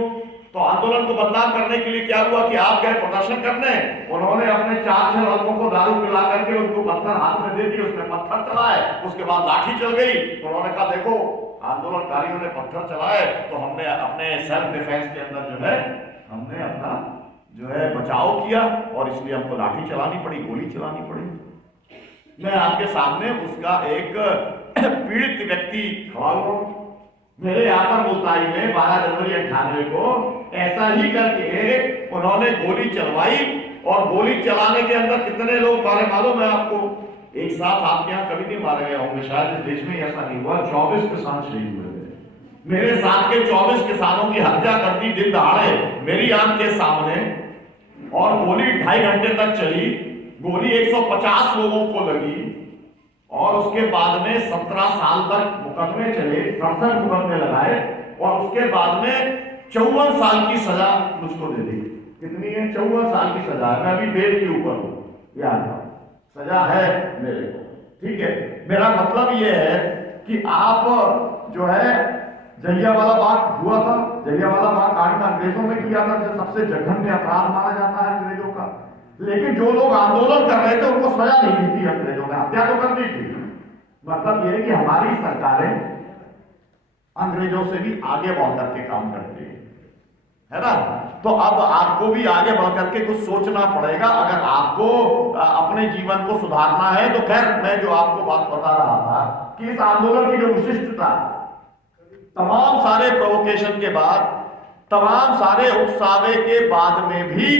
तो आंदोलन को बदनाम करने के लिए क्या हुआ कि आप गए प्रदर्शन करने, उन्होंने अपने 4-6 लड़कों को दारू पिला करके उनको पत्थर हाथ में दे दिए, उसमें पत्थर चलाए, उसके बाद लाठी चल गई। उन्होंने कहा देखो आंदोलनकारियों ने पत्थर चलाए, तो हमने अपने सेल्फ डिफेंस के अंदर जो है हमने अपना जो है बचाव किया, और इसलिए हमको लाठी चलानी पड़ी, गोली चलानी पड़ी। मैं आपके सामने उसका एक पीड़ित व्यक्ति खड़ा हुआ। मेरे यहाँ पर मुल्ताई में 12 जनवरी 98 को ऐसा ही करके उन्होंने गोली चलवाई, और गोली चलाने के अंदर कितने लोग मारे मालूम है आपको? एक साथ आपके यहाँ कभी नहीं मारे गए होंगे, शायद इस देश में ऐसा नहीं हुआ। 24 किसान शहीद हुए थे। मेरे साथ के 24 किसानों की हत्या कर दी दिन दहाड़े मेरी आंख के सामने, और गोली 2.5 घंटे तक चली। गोली 150 लोगों को लगी, और उसके बाद में 17 साल तक मुकदमे चले, 67 मुकदमे लगाए, और उसके बाद में 54 साल की सजा मुझको दे दी। कितनी है? 54 साल की सजा है। मैं अभी बेल के ऊपर हूं, याद सजा है मेरे को, ठीक है। मेरा मतलब यह है कि आप जो है, जलियांवाला बाग हुआ था, जलियांवाला बाग कांड अंग्रेजों में किया था, सबसे जघन्य अपराध माना जाता है अंग्रेजों का। लेकिन जो लोग आंदोलन कर रहे थे उनको सजा नहीं दी थी अंग्रेजों ने, हत्या तो कर दी थी। मतलब यह है कि हमारी सरकारें अंग्रेजों से भी आगे बढ़ करके काम करते हैं, है ना। तो अब आपको भी आगे बढ़ करके कुछ सोचना पड़ेगा अगर आपको अपने जीवन को सुधारना है। तो खैर, मैं जो आपको बात बता रहा था कि इस आंदोलन की जो विशिष्टता, तमाम सारे प्रोवोकेशन के बाद, तमाम सारे उकसावे के बाद में भी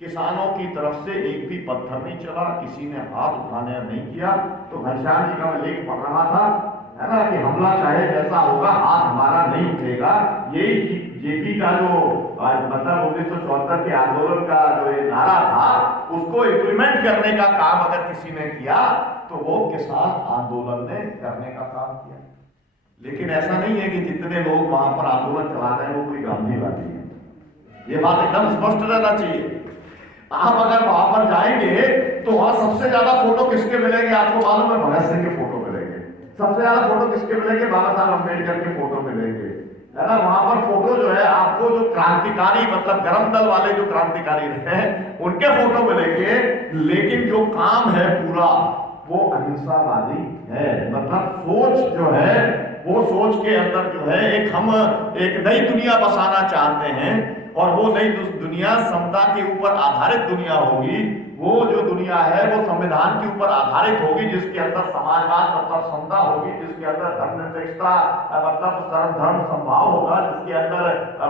किसानों की तरफ से एक भी पत्थर नहीं चला, किसी ने हाथ उठाने नहीं किया। तो घनश्याम जी का मैं लेख पढ़ रहा था, है ना, कि हमला चाहे जैसा होगा हाथ हमारा नहीं उठेगा। यही जेपी का जो मतलब 1974 के आंदोलन का जो ये नारा था, उसको इम्प्लीमेंट करने का काम अगर किसी ने किया तो वो किसान आंदोलन ने करने का काम किया। लेकिन ऐसा नहीं है कि जितने लोग वहां पर आंदोलन चला रहे हैं वो कोई गांधीवादी है। ये बात एकदम स्पष्ट रहना चाहिए। आप अगर वहां पर जाएंगे तो वहां सबसे ज्यादा फोटो किसके मिलेंगे आपको मालूम है? भगत सिंह के फोटो मिलेंगे। सबसे ज्यादा फोटो किसके मिलेंगे? बाबा साहब अम्बेडकर के फोटो मिलेंगे, है ना। वहां पर फोटो जो है आपको जो क्रांतिकारी मतलब गरम दल वाले जो क्रांतिकारी रहे उनके फोटो मिलेंगे। लेकिन जो काम है पूरा वो अहिंसावादी है। मतलब सोच जो है वो सोच के अंदर जो है हम एक नई दुनिया बसाना चाहते हैं और वो नई दुनिया समता के ऊपर आधारित दुनिया होगी। वो जो दुनिया है वो संविधान के ऊपर आधारित होगी, जिसके अंदर समाजवाद मतलब समता होगी, जिसके अंदर धर्मनिरपेक्षता मतलब सर्वधर्म समभाव होगा, जिसके अंदर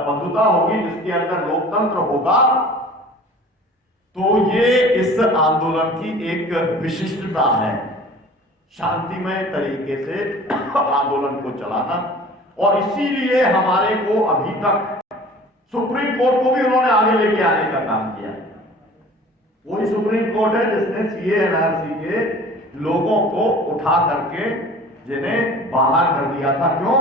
बंधुता होगी, जिसके अंदर लोकतंत्र होगा। तो ये इस आंदोलन की एक विशिष्टता है, शांतिमय तरीके से आंदोलन को चलाना। और इसीलिए हमारे को अभी तक सुप्रीम कोर्ट को भी उन्होंने आगे लेके आने का काम किया। वही सुप्रीम कोर्ट है जिसने सीए एनआरसी के लोगों को उठा करके जिन्हें बाहर कर दिया था। क्यों?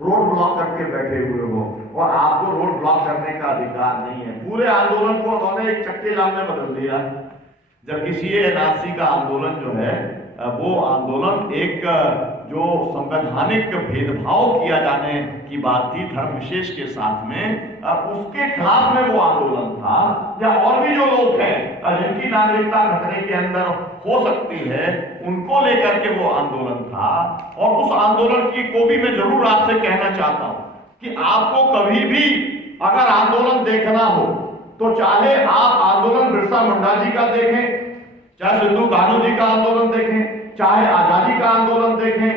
रोड ब्लॉक करके बैठे हुए हो और आपको रोड ब्लॉक करने का अधिकार नहीं है। पूरे आंदोलन को उन्होंने एक चक्के जाम में बदल दिया। जबकि सीए एनआरसी का आंदोलन जो है वो आंदोलन एक जो संवैधानिक भेदभाव किया जाने की बात थी धर्म विशेष के साथ में, उसके खिलाफ में वो आंदोलन था। या और भी जो लोग हैं जिनकी नागरिकता खतरे के अंदर हो सकती है उनको लेकर के वो आंदोलन था। और उस आंदोलन की को भी मैं जरूर आपसे कहना चाहता हूं कि आपको कभी भी अगर आंदोलन देखना हो तो चाहे आप आंदोलन बिरसा मुंडा जी का देखें, चाहे सिद्धू कान्हू जी का आंदोलन देखें, चाहे आजादी का आंदोलन देखें,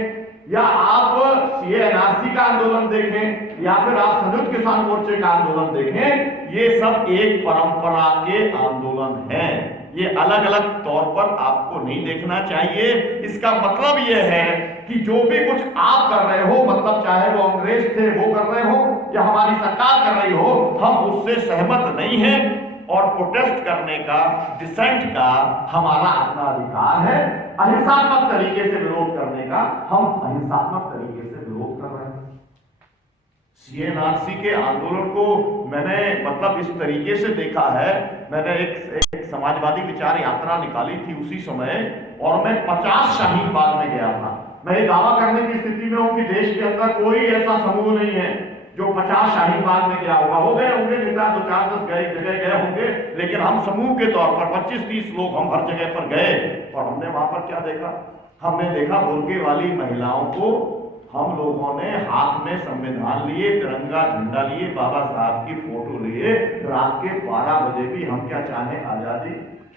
या आप सीए एनआरसी का आंदोलन देखें, या फिर आप संयुक्त किसान मोर्चे का आंदोलन देखें, ये सब एक परंपरा के आंदोलन हैं। ये अलग अलग तौर पर आपको नहीं देखना चाहिए। इसका मतलब ये है कि जो भी कुछ आप कर रहे हो, मतलब चाहे वो अंग्रेज थे वो कर रहे हो या हमारी सरकार कर रही हो, हम उससे सहमत नहीं हैं। और प्रोटेस्ट करने का, डिसेंट का हमारा अपना अधिकार है। अहिंसात्मक तरीके से विरोध करने का हम अहिंसात्मक तरीके से विरोध कर रहे हैं। सीएनआरसी के आंदोलन को मैंने मतलब इस तरीके से देखा है। मैंने एक समाजवादी विचार यात्रा निकाली थी उसी समय, और मैं 50 शाहीन बाग में गया था। मैं ये दावा करने की स्थिति में हूं कि देश के अंदर कोई ऐसा समूह नहीं है जो 50 शाहीन बाग में गया होगा। हो गए होंगे नेता, 2-4-10 जगह गए होंगे, लेकिन हम समूह के तौर पर 25-30 लोग हम हर जगह पर गए। और हमने वहां पर क्या देखा? हमने देखा बुर्के वाली महिलाओं को हम लोगों ने हाथ में संविधान लिए, तिरंगा झंडा लिए, बाबा साहब की फोटो लिए, रात के 12 बजे भी हम क्या चाहे आजादी,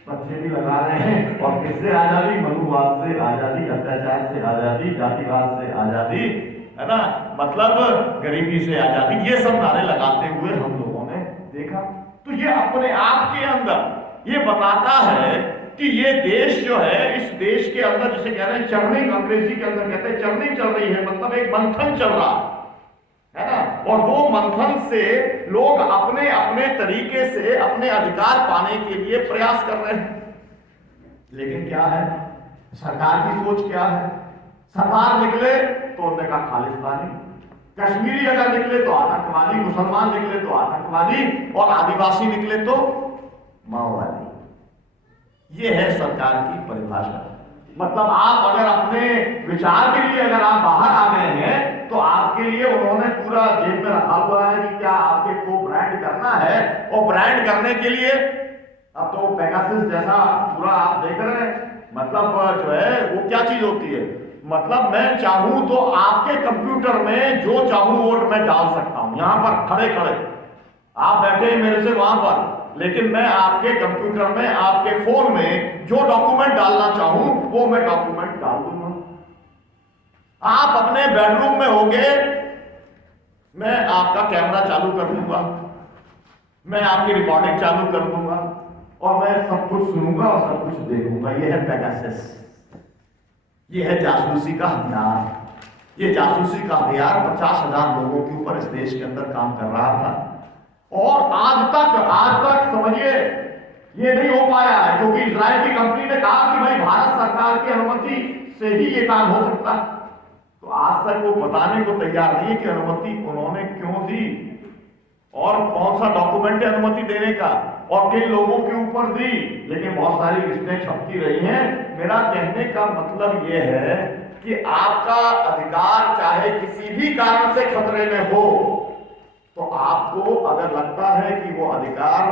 बच्चे भी लगा रहे हैं। और किससे आजादी? मनुवाद से आजादी, अत्याचार से आजादी, जातिवाद से आजादी, है ना, मतलब गरीबी से आजादी, ये सब नारे लगाते हुए हम लोगों ने देखा। तो ये अपने आप के अंदर ये बताता है कि ये देश जो है, इस देश के अंदर जिसे कह रहे हैं चर्निंग, अंग्रेजी के अंदर कहते हैं चर्निंग चल रही है, मतलब एक मंथन चल रहा है ना। और वो मंथन से लोग अपने अपने तरीके से अपने अधिकार पाने के लिए प्रयास कर रहे हैं। लेकिन क्या है, सरकार की सोच क्या है? सरकार निकले तो उन्होंने कहा खालिस्तानी, कश्मीरी अगर निकले तो आतंकवादी, मुसलमान निकले तो आतंकवादी, और आदिवासी निकले तो माओवादी। ये है सरकार की परिभाषा। मतलब आप अगर अपने विचार के लिए अगर आप बाहर आ गए हैं तो आपके लिए उन्होंने पूरा जेब में रखा हुआ है कि क्या आपके को ब्रांड करना है। और ब्रांड करने के लिए अब तो पेगासस जैसा पूरा आप देख रहे हैं, मतलब जो है वो क्या चीज होती है, मतलब मैं चाहूं तो आपके कंप्यूटर में जो चाहूं वोट मैं डाल सकता हूं, यहां पर खड़े खड़े आप बैठे हैं मेरे से वहां पर, लेकिन मैं आपके कंप्यूटर में, आपके फोन में जो डॉक्यूमेंट डालना चाहूं वो मैं डॉक्यूमेंट डाल दूंगा। आप अपने बेडरूम में होंगे, मैं आपका कैमरा चालू कर दूंगा, मैं आपकी रिकॉर्डिंग चालू कर दूंगा और मैं सब कुछ सुनूंगा और सब कुछ देखूंगा। यह है पेगासस, यह है जासूसी का हथियार। ये जासूसी का हथियार 50,000 लोगों के ऊपर इस देश के अंदर काम कर रहा था और आज तक समझिए ये नहीं हो पाया है, क्योंकि इजराइल की कंपनी ने कहा कि भाई भारत सरकार की अनुमति से ही ये काम हो सकता है। तो आज तक वो बताने को तैयार नहीं है कि अनुमति उन्होंने क्यों दी और कौन सा डॉक्यूमेंट है अनुमति देने का और किन लोगों के ऊपर दी। लेकिन बहुत सारी लिस्टें छपती रही हैं। मेरा कहने का मतलब यह है कि आपका अधिकार चाहे किसी भी कारण से खतरे में हो, तो आपको अगर लगता है कि वो अधिकार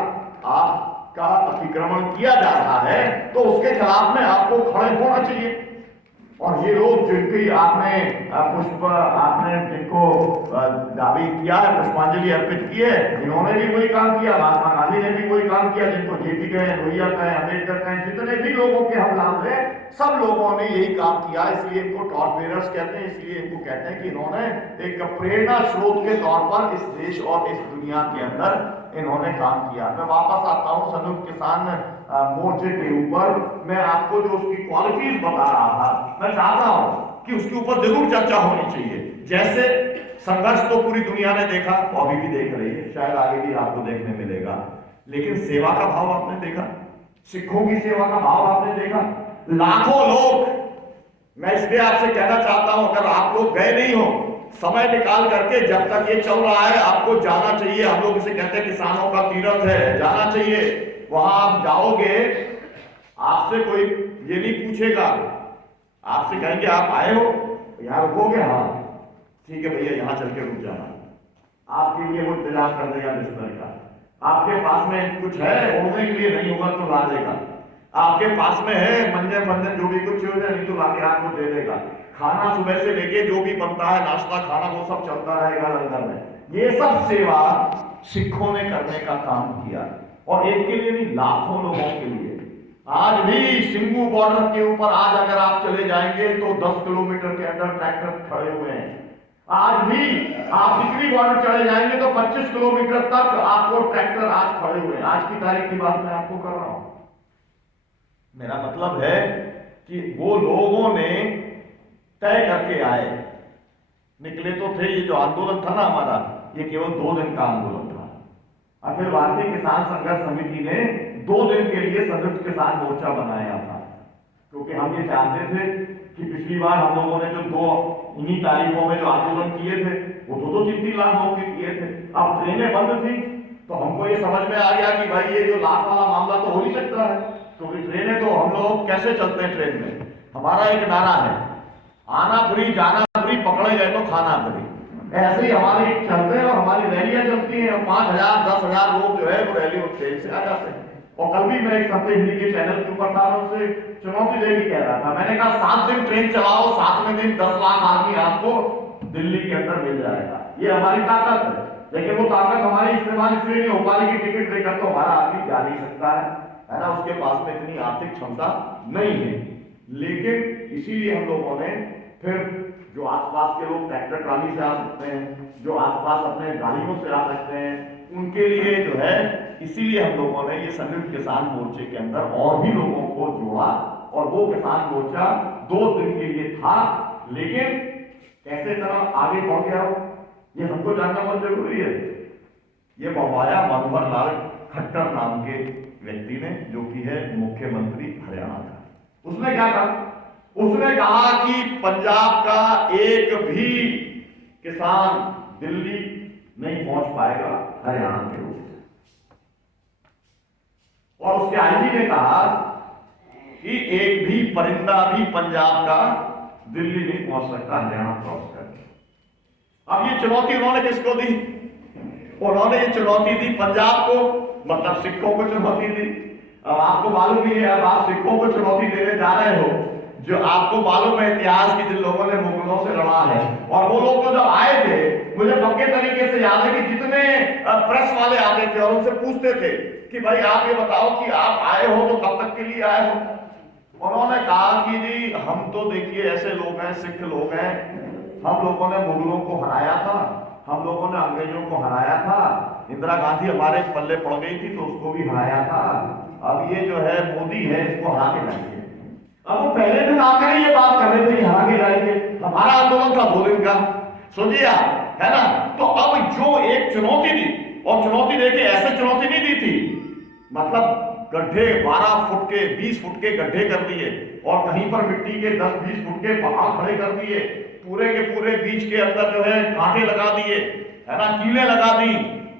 आपका अतिक्रमण किया जा रहा है तो उसके खिलाफ में आपको खड़े होना चाहिए। और ये लोग जिनकी आपने जिनको दावी किया है, पुष्पांजलि अर्पित की है, इन्होंने भी वही काम किया, महात्मा गांधी ने भी वही काम किया, जिनको जेपी कहें, लोहिया कहें, अम्बेडकर कहें, जितने भी लोगों के हम नाम लें, सब लोगों ने यही काम किया। इसलिए इनको टॉर्च बेरर्स कहते हैं, इसलिए इनको कहते हैं कि इन्होंने एक प्रेरणा स्रोत के तौर पर इस देश और इस दुनिया के अंदर इन्होंने काम किया। मैं वापस आता हूं संयुक्त किसान मोर्चे के ऊपर। मैं आपको जो उसकी क्वालिटीज बता रहा था, मैं चाहता हूं कि उसके ऊपर जरूर चर्चा होनी चाहिए। जैसे संघर्ष तो पूरी दुनिया ने देखा, अभी भी देख रही है, शायद आगे भी आपको देखने मिलेगा, लेकिन सेवा का भाव आपने देखा, सिखों की सेवा का भाव आपने देखा। लाखों लोग, मैं इसलिए आपसे कहना चाहता हूं, अगर आप लोग गए नहीं हो, समय निकाल करके, जब तक ये चल रहा है आपको जाना चाहिए। हम लोग इसे कहते हैं किसानों का तीर्थ है, जाना चाहिए। वहां आप जाओगे, आपसे कोई ये नहीं पूछेगा, आपसे कहेंगे आप आए हो, यहां रुकोगे, हाँ ठीक है भैया यहां चल के रुक जाना। आपके लिए वो इंतजाम कर देगा बिस्तर का। आपके पास में कुछ है ओढ़ने के लिए, नहीं होगा तो ला देगा। आपके पास में है मंजन बंजन जो भी कुछ हो जाए, नहीं तो लाके आपको दे देगा। खाना सुबह से लेके जो भी बनता है, नाश्ता खाना, वो सब चलता रहेगा लंगर में। ये सब सेवा सिखों ने करने का काम किया, और एक के लिए नहीं, लाखों लोगों के लिए। आज भी सिंगू बॉर्डर के ऊपर आज अगर आप चले जाएंगे तो 10 किलोमीटर के अंदर ट्रैक्टर खड़े हुए हैं। आज भी आप टिकरी बॉर्डर चले जाएंगे तो 25 किलोमीटर तक आपको ट्रैक्टर आज खड़े हुए हैं। आज की तारीख की बात मैं आपको कर रहा हूं। मेरा मतलब है कि वो लोगों ने तय करके आए, निकले तो थे। ये जो आंदोलन था ना हमारा, ये केवल 2 दिन का आंदोलन था। अखिल भारतीय किसान संघर्ष समिति ने 2 दिन के लिए संयुक्त किसान मोर्चा बनाया था, क्योंकि हम ये चाहते थे कि पिछली बार हम लोगों ने जो इन्हीं तारीखों में जो आंदोलन किए थे वो 2-3 लाख लोगों के किए थे। अब ट्रेनें बंद थी तो हमको ये समझ में आ गया कि भाई ये जो लाख वाला मामला तो हो नहीं सकता है, क्योंकि ट्रेनें तो हम लोग कैसे चलते हैं ट्रेन में। हमारा एक नारा है, आना फ्री जाना फ्री, पकड़े गए तो खाना फ्री। ऐसे ही हमारे चलते हैं और हमारी रैलियां चलती हैं, 5,000 10,000 लोग जो है वो रैली और ट्रेन से आ जाते हैं। और कल भी मैं एक सत्य हिंदी के चैनल के ऊपर था, उससे चुनौती देके कह रहा था, मैंने कहा 7 दिन ट्रेन चलाओ, 7वें दिन 10 लाख आदमी आपको दिल्ली के अंदर मिल जाएगा। ये हमारी ताकत है, लेकिन वो ताकत हमारी इस्तेमाल इसलिए नहीं हो पा रही कि टिकट देकर तो हमारा आदमी जा नहीं सकता है ना, उसके पास में इतनी आर्थिक क्षमता नहीं है। लेकिन इसीलिए हम लोगों ने फिर जो आसपास के लोग ट्रैक्टर ट्राली से आ सकते हैं, जो आसपास अपने गाड़ियों से आ सकते हैं, उनके लिए जो है, इसीलिए हम लोगों ने ये संयुक्त किसान मोर्चे के अंदर और भी लोगों को जोड़ा। और वो किसान मोर्चा 2 दिन के लिए था, लेकिन कैसे तरह आगे बढ़ गया ये हमको जानना बहुत जरूरी है। ये बढ़वाया मनोहर लाल खट्टर नाम के व्यक्ति ने, जो कि है मुख्यमंत्री हरियाणा का। उसने क्या कहा? उसने कहा कि पंजाब का एक भी किसान दिल्ली नहीं पहुंच पाएगा हरियाणा के रूप से। और उसके आईजी ने कहा कि एक भी परिंदा भी पंजाब का दिल्ली नहीं पहुंच सकता हरियाणा क्रॉस करके। अब ये चुनौती उन्होंने किसको दी? उन्होंने ये चुनौती दी पंजाब को, मतलब सिखों को चुनौती दी। अब आपको मालूम ही है, अब आप सिखों को चुनौती देने जा रहे हो, जो आपको मालूम है इतिहास की, जिन लोगों ने मुगलों से लड़ा है, और वो लोग तो जब आए थे, मुझे पक्के तरीके से याद है कि जितने प्रेस वाले आते थे और उनसे पूछते थे कि भाई आप ये बताओ कि आप आए हो तो कब तक के लिए आए हो। उन्होंने कहा कि जी हम तो देखिए ऐसे लोग हैं, सिख लोग हैं, हम लोगों ने मुगलों को हराया था, हम लोगों ने अंग्रेजों को हराया था, इंदिरा गांधी हमारे पल्ले पड़ गई थी तो उसको भी हराया था, अब ये जो है मोदी है इसको हरा के जाएंगे। अब वो पहले दिन आकर ही ये बात कर रहे थे कि हरा के जाएंगे, हमारा आंदोलन था 2 दिन का, सोचिए आप, है ना। तो अब जो एक चुनौती दी, और चुनौती देके ऐसे चुनौती नहीं दी थी, मतलब गड्ढे 12 फुट के 20 फुट के गड्ढे कर दिए, और कहीं पर मिट्टी के 10-20 फुट के पहाड़ खड़े कर दिए, पूरे के पूरे बीच के अंदर जो है कांटे लगा दिए, है ना, कीलें लगा दी।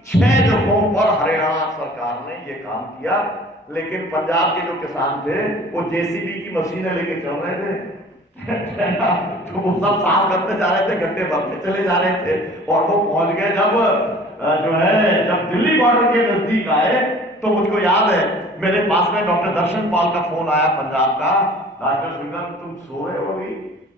6 जगहों पर हरियाणा सरकार ने ये काम किया, लेकिन पंजाब के जो किसान थे वो जेसीबी की मशीनें लेके चल रहे थे तो वो सब साफ करते जा रहे थे, गड्ढे भरते चले जा रहे थे, और वो पहुंच गए जब दिल्ली बॉर्डर के नजदीक आए तो मुझको याद है मेरे पास में डॉक्टर दर्शन पाल का फोन आया पंजाब का, डॉक्टर सुंदर तुम सो रहे हो अभी,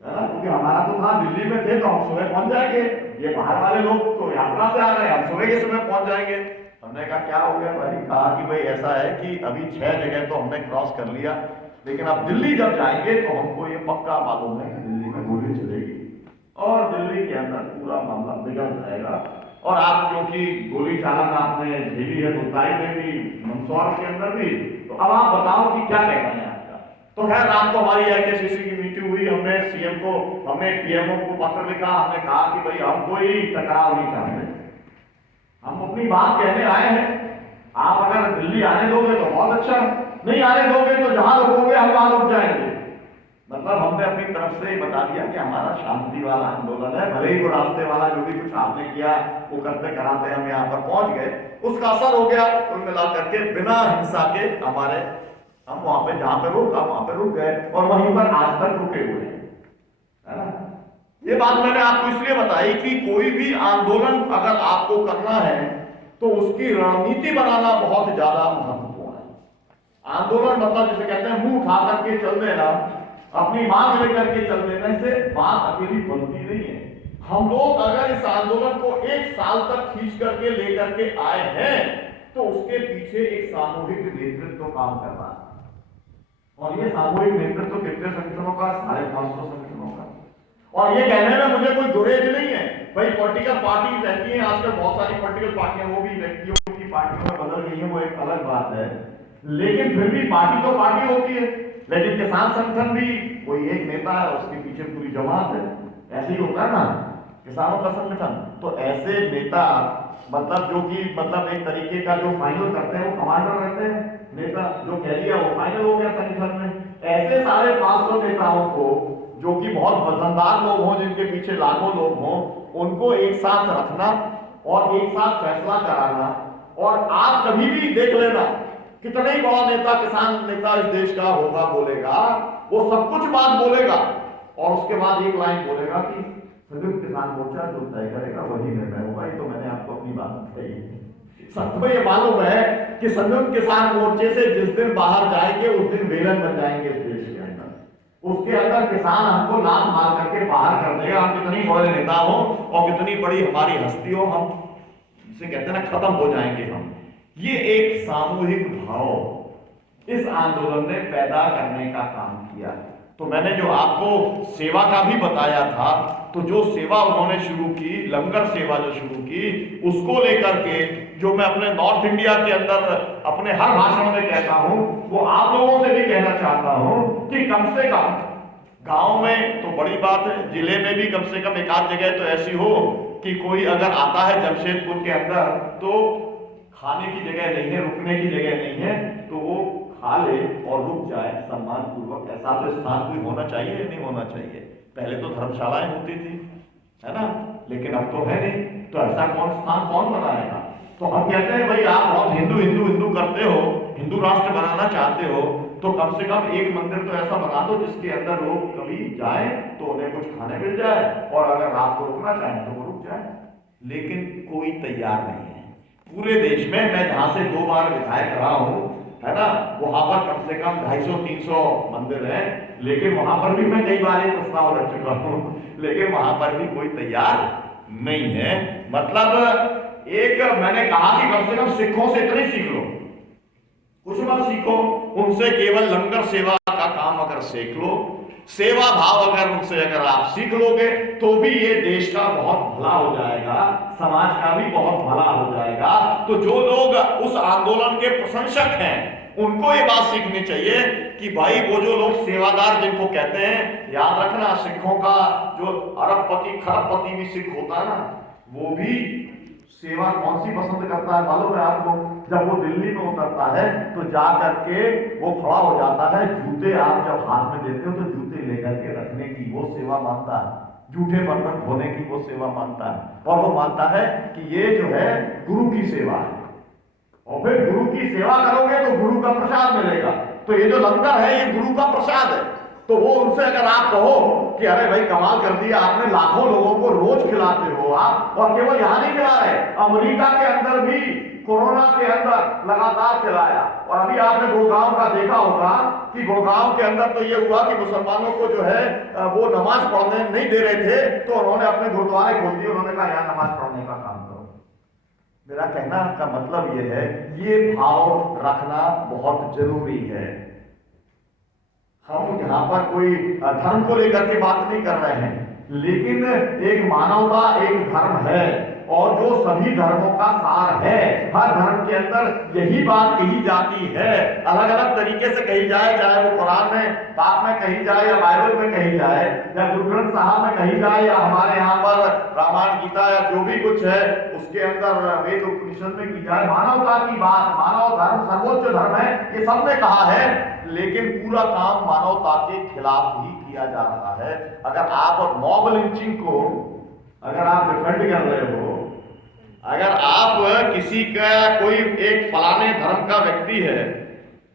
है ना, क्योंकि हमारा तो था दिल्ली में थे तो हम सुबह पहुंच जाएंगे, ये बाहर वाले लोग तो यात्रा से आ रहे हैं, हम सुबह के सुबह पहुंच जाएंगे। हमने कहा क्या हो गया भाई, कहा कि भाई ऐसा है कि अभी 6 जगह तो हमने क्रॉस कर लिया, लेकिन अब दिल्ली जब जाएंगे तो हमको ये पक्का मालूम है कि दिल्ली में गोली चलेगी और दिल्ली के अंदर पूरा मामला बिगड़ जाएगा, और आप क्योंकि गोली चालन आपने झेली है दुताई में भी, मंदसौर के अंदर भी, तो अब आप बताओ कि क्या कहना है आपका। तो खैर रात को हमारी IKCC की मीटिंग हुई, हमने CM को, हमने PMO को पत्र लिखा, हमने कहा कि भाई हम कोई टकराव नहीं चाहते, हम अपनी बात कहने आए हैं, आप अगर दिल्ली आने दोगे तो बहुत अच्छा, नहीं आने दोगे तो जहां रुकोगे हम वहां रुक जाएंगे। मतलब हमने अपनी तरफ से बता दिया कि हमारा शांति वाला आंदोलन है, भले ही वो रास्ते वाला जो भी कुछ आपने किया वो करते कराते हम यहाँ पर पहुंच गए, उसका असर हो गया, कुल मिला करके बिना हिंसा के हम वहां पे जहां पे रोका वहां पे रुक गए, और वहीं पर आज तक रुके हुए हैं, है ना। ये बात मैंने आपको इसलिए बताई कि कोई भी आंदोलन अगर आपको करना है तो उसकी रणनीति बनाना बहुत ज्यादा महत्वपूर्ण है। आंदोलन मतलब जिसे कहते हैं मुंह उठा करके चल देना, अपनी मांग लेकर के चल देने से बात अकेली बनती नहीं है। हम लोग अगर इस आंदोलन को 1 साल तक खींच करके लेकर के आए हैं तो उसके पीछे एक सामूहिक नेतृत्व काम कर रहा है, और ये सामूहिक नेतृत्व कितने संगठनों का, 550 संगठनों का। और ये कहने में मुझे कोई गुरेज नहीं है भाई, पॉलिटिकल पार्टी रहती है आजकल, बहुत सारी पॉलिटिकल पार्टियां, वो भी व्यक्तियों की पार्टियों में बदल गई है, वो एक अलग बात है, लेकिन फिर भी पार्टी तो पार्टी होती है। लेकिन किसान संगठन भी कोई एक नेता है, उसके पीछे पूरी जमात है, ऐसे ही होता है ना किसानों का संगठन। तो ऐसे नेता मतलब जो कि मतलब एक तरीके का जो फाइनल करते हैं वो कमांडर रहते हैं, नेता जो कह दिया वो फाइनल हो गया संगठन में। ऐसे सारे 500 नेताओं को जो कि बहुत वजनदार लोग हों, जिनके पीछे लाखों लोग हों, उनको एक साथ रखना और एक साथ फैसला कराना। और आप कभी भी देख लेना कितना ही बड़ा नेता, किसान नेता इस देश का होगा, बोलेगा, वो सब कुछ बात बोलेगा और उसके बाद एक लाइन बोलेगा कि संयुक्त किसान मोर्चा जो तय करेगा वही निर्णय होगा। ये तो मैंने आपको अपनी बात कही। सबको ये मालूम है कि संयुक्त किसान मोर्चे से जिस दिन बाहर जाएंगे उस दिन विलन बन जाएंगे इस देश के अंदर। उसके अंदर किसान हमको लात मार करके बाहर कर देगा, हम कितनी बड़े नेता हो और कितनी बड़ी हमारी हस्ती हो, हम जिसे कहते हैं ना खत्म हो जाएंगे हम। ये एक सामूहिक भाव इस आंदोलन ने पैदा करने का काम किया। तो मैंने जो आपको सेवा का भी बताया था, तो जो सेवा उन्होंने शुरू की, लंगर सेवा जो शुरू की, उसको लेकर के जो मैं अपने नॉर्थ इंडिया के अंदर अपने हर भाषण में कहता हूं, वो आप लोगों से भी कहना चाहता हूं कि कम से कम गांव में तो बड़ी बात है, जिले में भी कम से कम एक आध जगह तो ऐसी हो कि कोई अगर आता है जमशेदपुर के अंदर तो खाने की जगह नहीं है, रुकने की जगह नहीं है, तो वो खा ले और रुक जाए सम्मान पूर्वक। ऐसा तो स्थान कोई होना चाहिए या नहीं होना चाहिए? पहले तो धर्मशालाएं होती थी, है ना, लेकिन अब तो है नहीं। तो ऐसा कौन स्थान कौन बनाएगा? तो हम कहते हैं भाई आप बहुत हिंदू हिंदू हिंदू करते हो, हिंदू राष्ट्र बनाना चाहते हो, तो कम से कम एक मंदिर तो ऐसा बना दो जिसके अंदर लोग कभी जाए तो उन्हें कुछ खाने मिल जाए, और अगर रात को रुकना चाहे तो वो रुक जाए। लेकिन कोई तैयार नहीं है पूरे देश में। मैं जहां से 2 बार विधायक रहा हूं, है ना, वहां पर कम से कम 250-300 मंदिर हैं, लेकिन वहां पर भी मैं कई बार एक प्रस्ताव रख चुका हूं, लेकिन वहां पर भी कोई तैयार नहीं है। मतलब एक मैंने कहा कि कम से कम सिखों से इतने सीख लो, कुछ मत सीखो उनसे, केवल लंगर सेवा का काम अगर सीख लो, सेवा भाव अगर उनसे अगर आप सीख लोगे तो भी ये देश का बहुत भला हो जाएगा, समाज का भी बहुत भला हो जाएगा। तो जो लोग उस आंदोलन के प्रशंसक हैं उनको ये बात सीखनी चाहिए कि भाई वो जो लोग सेवादार जिनको कहते हैं, याद रखना सिखों का जो अरबपति खरबपति भी सिख होता है ना, वो भी सेवा कौन सी पसंद करता है मालूम है आपको? जब वो दिल्ली में उतरता है तो जा करके वो खड़ा हो जाता है, जूते आप जब हाथ में देते हो तो जूते लेकर के रखने की वो सेवा मानता है, जूठे बर्तन धोने की वो सेवा मानता है, और वो मानता है कि ये जो है गुरु की सेवा है, और फिर गुरु की सेवा करोगे तो गुरु का प्रसाद मिलेगा। तो ये जो लंगर है ये गुरु का प्रसाद है। तो वो उनसे अगर आप कहो कि अरे भाई कमाल कर दिया आपने, लाखों लोगों को रोज खिलाते हो आप, और केवल यहां नहीं खिला रहे, अमेरिका के अंदर भी कोरोना के अंदर लगातार खिलाया। और अभी आपने गुड़गांव का देखा होगा कि गुड़गांव के अंदर तो ये हुआ कि मुसलमानों को जो है वो नमाज पढ़ने नहीं दे रहे थे, तो उन्होंने अपने गुरुद्वारे खोल दिए, उन्होंने कहा यहां नमाज पढ़ने का काम करो। मेरा कहना का मतलब ये है, ये भाव रखना बहुत जरूरी है। हम यहाँ पर कोई धर्म को लेकर के बात नहीं कर रहे हैं, लेकिन एक मानवता एक धर्म है, और जो सभी धर्मों का सार है। हर धर्म के अंदर यही बात कही जाती है, अलग अलग तरीके से कही जाए, चाहे वो कुरान में पाक में कही जाए या बाइबल में कही जाए या गुरु ग्रंथ साहब में कही जाए या हमारे यहाँ पर रामायण गीता या जो भी कुछ है उसके अंदर वेद उपनिषद में की जाए। मानवता की बात, मानव धर्म सर्वोच्च धर्म है, ये सबने कहा है, लेकिन पूरा काम मानवता के खिलाफ ही किया जा रहा है। अगर आप मॉब लिंचिंग को अगर आप डिफेंड कर रहे हो, अगर आप किसी का कोई एक फलाने धर्म का व्यक्ति है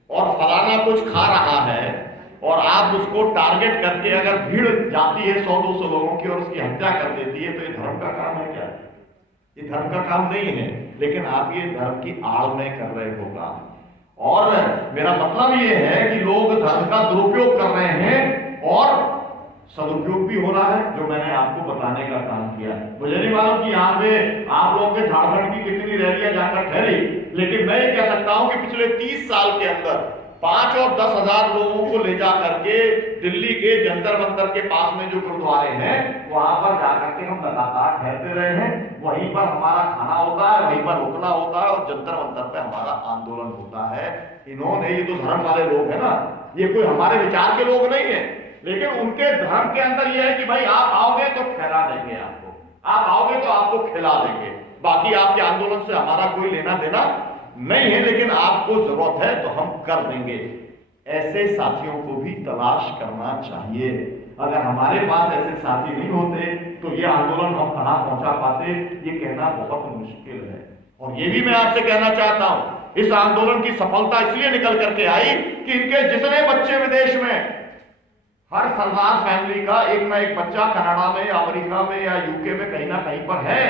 और फलाना कुछ खा रहा है और आप उसको टारगेट करके अगर भीड़ जाती है 100-200 लोगों की और उसकी हत्या कर देती है, तो ये धर्म का काम है क्या? ये धर्म का काम नहीं है, लेकिन आप ये धर्म की आड़ में कर रहे हो काम। और मेरा मतलब ये है कि लोग धर्म का दुरुपयोग कर रहे हैं और सदुपयोग भी हो रहा है, जो मैंने आपको बताने का काम किया। मुझे नहीं मालूम कि यहाँ पे आप लोगों के झारखंड की कितनी रैलियां जाकर ठहरी, लेकिन मैं ये कह सकता हूं कि पिछले 30 साल के अंदर 5 और 10 हजार लोगों को ले जा करके दिल्ली के जंतर मंतर के पास में जो गुरुद्वारे हैं वहां पर जाकर के हम लगातार ठहरते रहे हैं। वहीं पर हमारा खाना होता है, वहीं पर रुकना होता है और जंतर मंतर पे हमारा आंदोलन होता है। इन्होंने, ये तो धर्म वाले लोग है ना, ये कोई हमारे विचार के लोग नहीं है, लेकिन उनके धर्म के अंदर यह है कि भाई आप आओगे तो खिला देंगे आपको, आप आओगे तो आपको खिला देंगे, बाकी आपके आंदोलन से हमारा कोई लेना देना नहीं है, लेकिन आपको जरूरत है तो हम कर देंगे। ऐसे साथियों को भी तलाश करना चाहिए। अगर हमारे पास ऐसे साथी नहीं होते तो ये आंदोलन हम कहां पहुंचा पाते, ये कहना बहुत मुश्किल है। और ये भी मैं आपसे कहना चाहता हूं, इस आंदोलन की सफलता इसलिए निकल करके आई कि इनके जितने बच्चे विदेश में, हर सरदार फैमिली का एक ना एक बच्चा कनाडा में या अमेरिका में या यूके में कहीं ना कहीं पर है,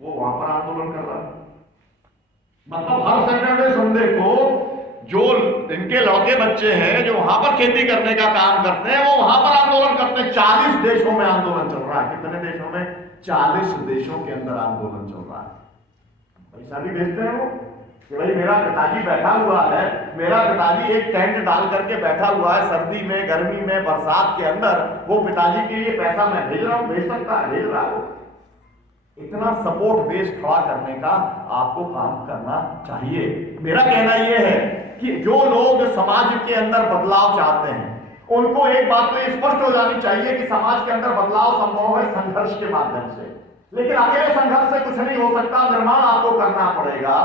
वो वहां पर आंदोलन कर रहा है। मतलब हर सैटरडे संडे को जो इनके लड़के बच्चे हैं जो वहां पर खेती करने का काम करते हैं, वो वहां पर आंदोलन करते हैं। 40 देशों में आंदोलन चल रहा है। कितने देशों में? 40 देशों के अंदर आंदोलन चल रहा है। पैसा भी भेजते हैं वो कि भाई मेरा पिताजी बैठा हुआ है, मेरा पिताजी एक टेंट डाल करके बैठा हुआ है, सर्दी में, गर्मी में, बरसात के अंदर, वो पिताजी के लिए पैसा मैं भेज रहा हूं, भेज सकता है, भेज रहा है। इतना सपोर्ट बेस खड़ा करने का आपको काम करना चाहिए। मेरा कहना यह है कि जो लोग समाज के अंदर बदलाव चाहते हैं उनको एक बात तो स्पष्ट हो जानी चाहिए कि समाज के अंदर बदलाव संभव है संघर्ष के माध्यम से, लेकिन अकेले संघर्ष से कुछ नहीं हो सकता। निर्माण आपको करना पड़ेगा,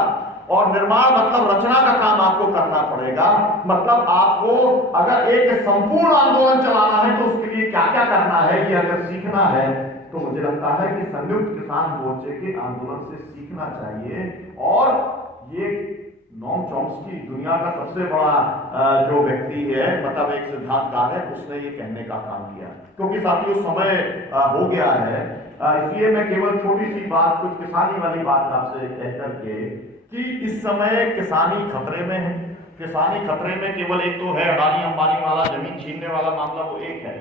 और निर्माण मतलब रचना का काम आपको करना पड़ेगा। मतलब आपको अगर एक संपूर्ण आंदोलन चलाना है तो उसके लिए क्या क्या करना है, ये अगर सीखना है तो मुझे लगता है कि संयुक्त किसान मोर्चे के आंदोलन से सीखना चाहिए। और ये नोम चॉम्स्की दुनिया का सबसे बड़ा जो व्यक्ति है, मतलब एक सिद्धांतकार है, उसने ये कहने का काम किया। क्योंकि साथियों समय हो गया है, इसलिए मैं केवल छोटी सी बात, कुछ किसानी वाली बात आपसे कह करके कि इस समय किसानी खतरे में है, किसानी खतरे में केवल एक तो है, अडानी अंबानी वाला जमीन छीनने वाला मामला, वो एक है,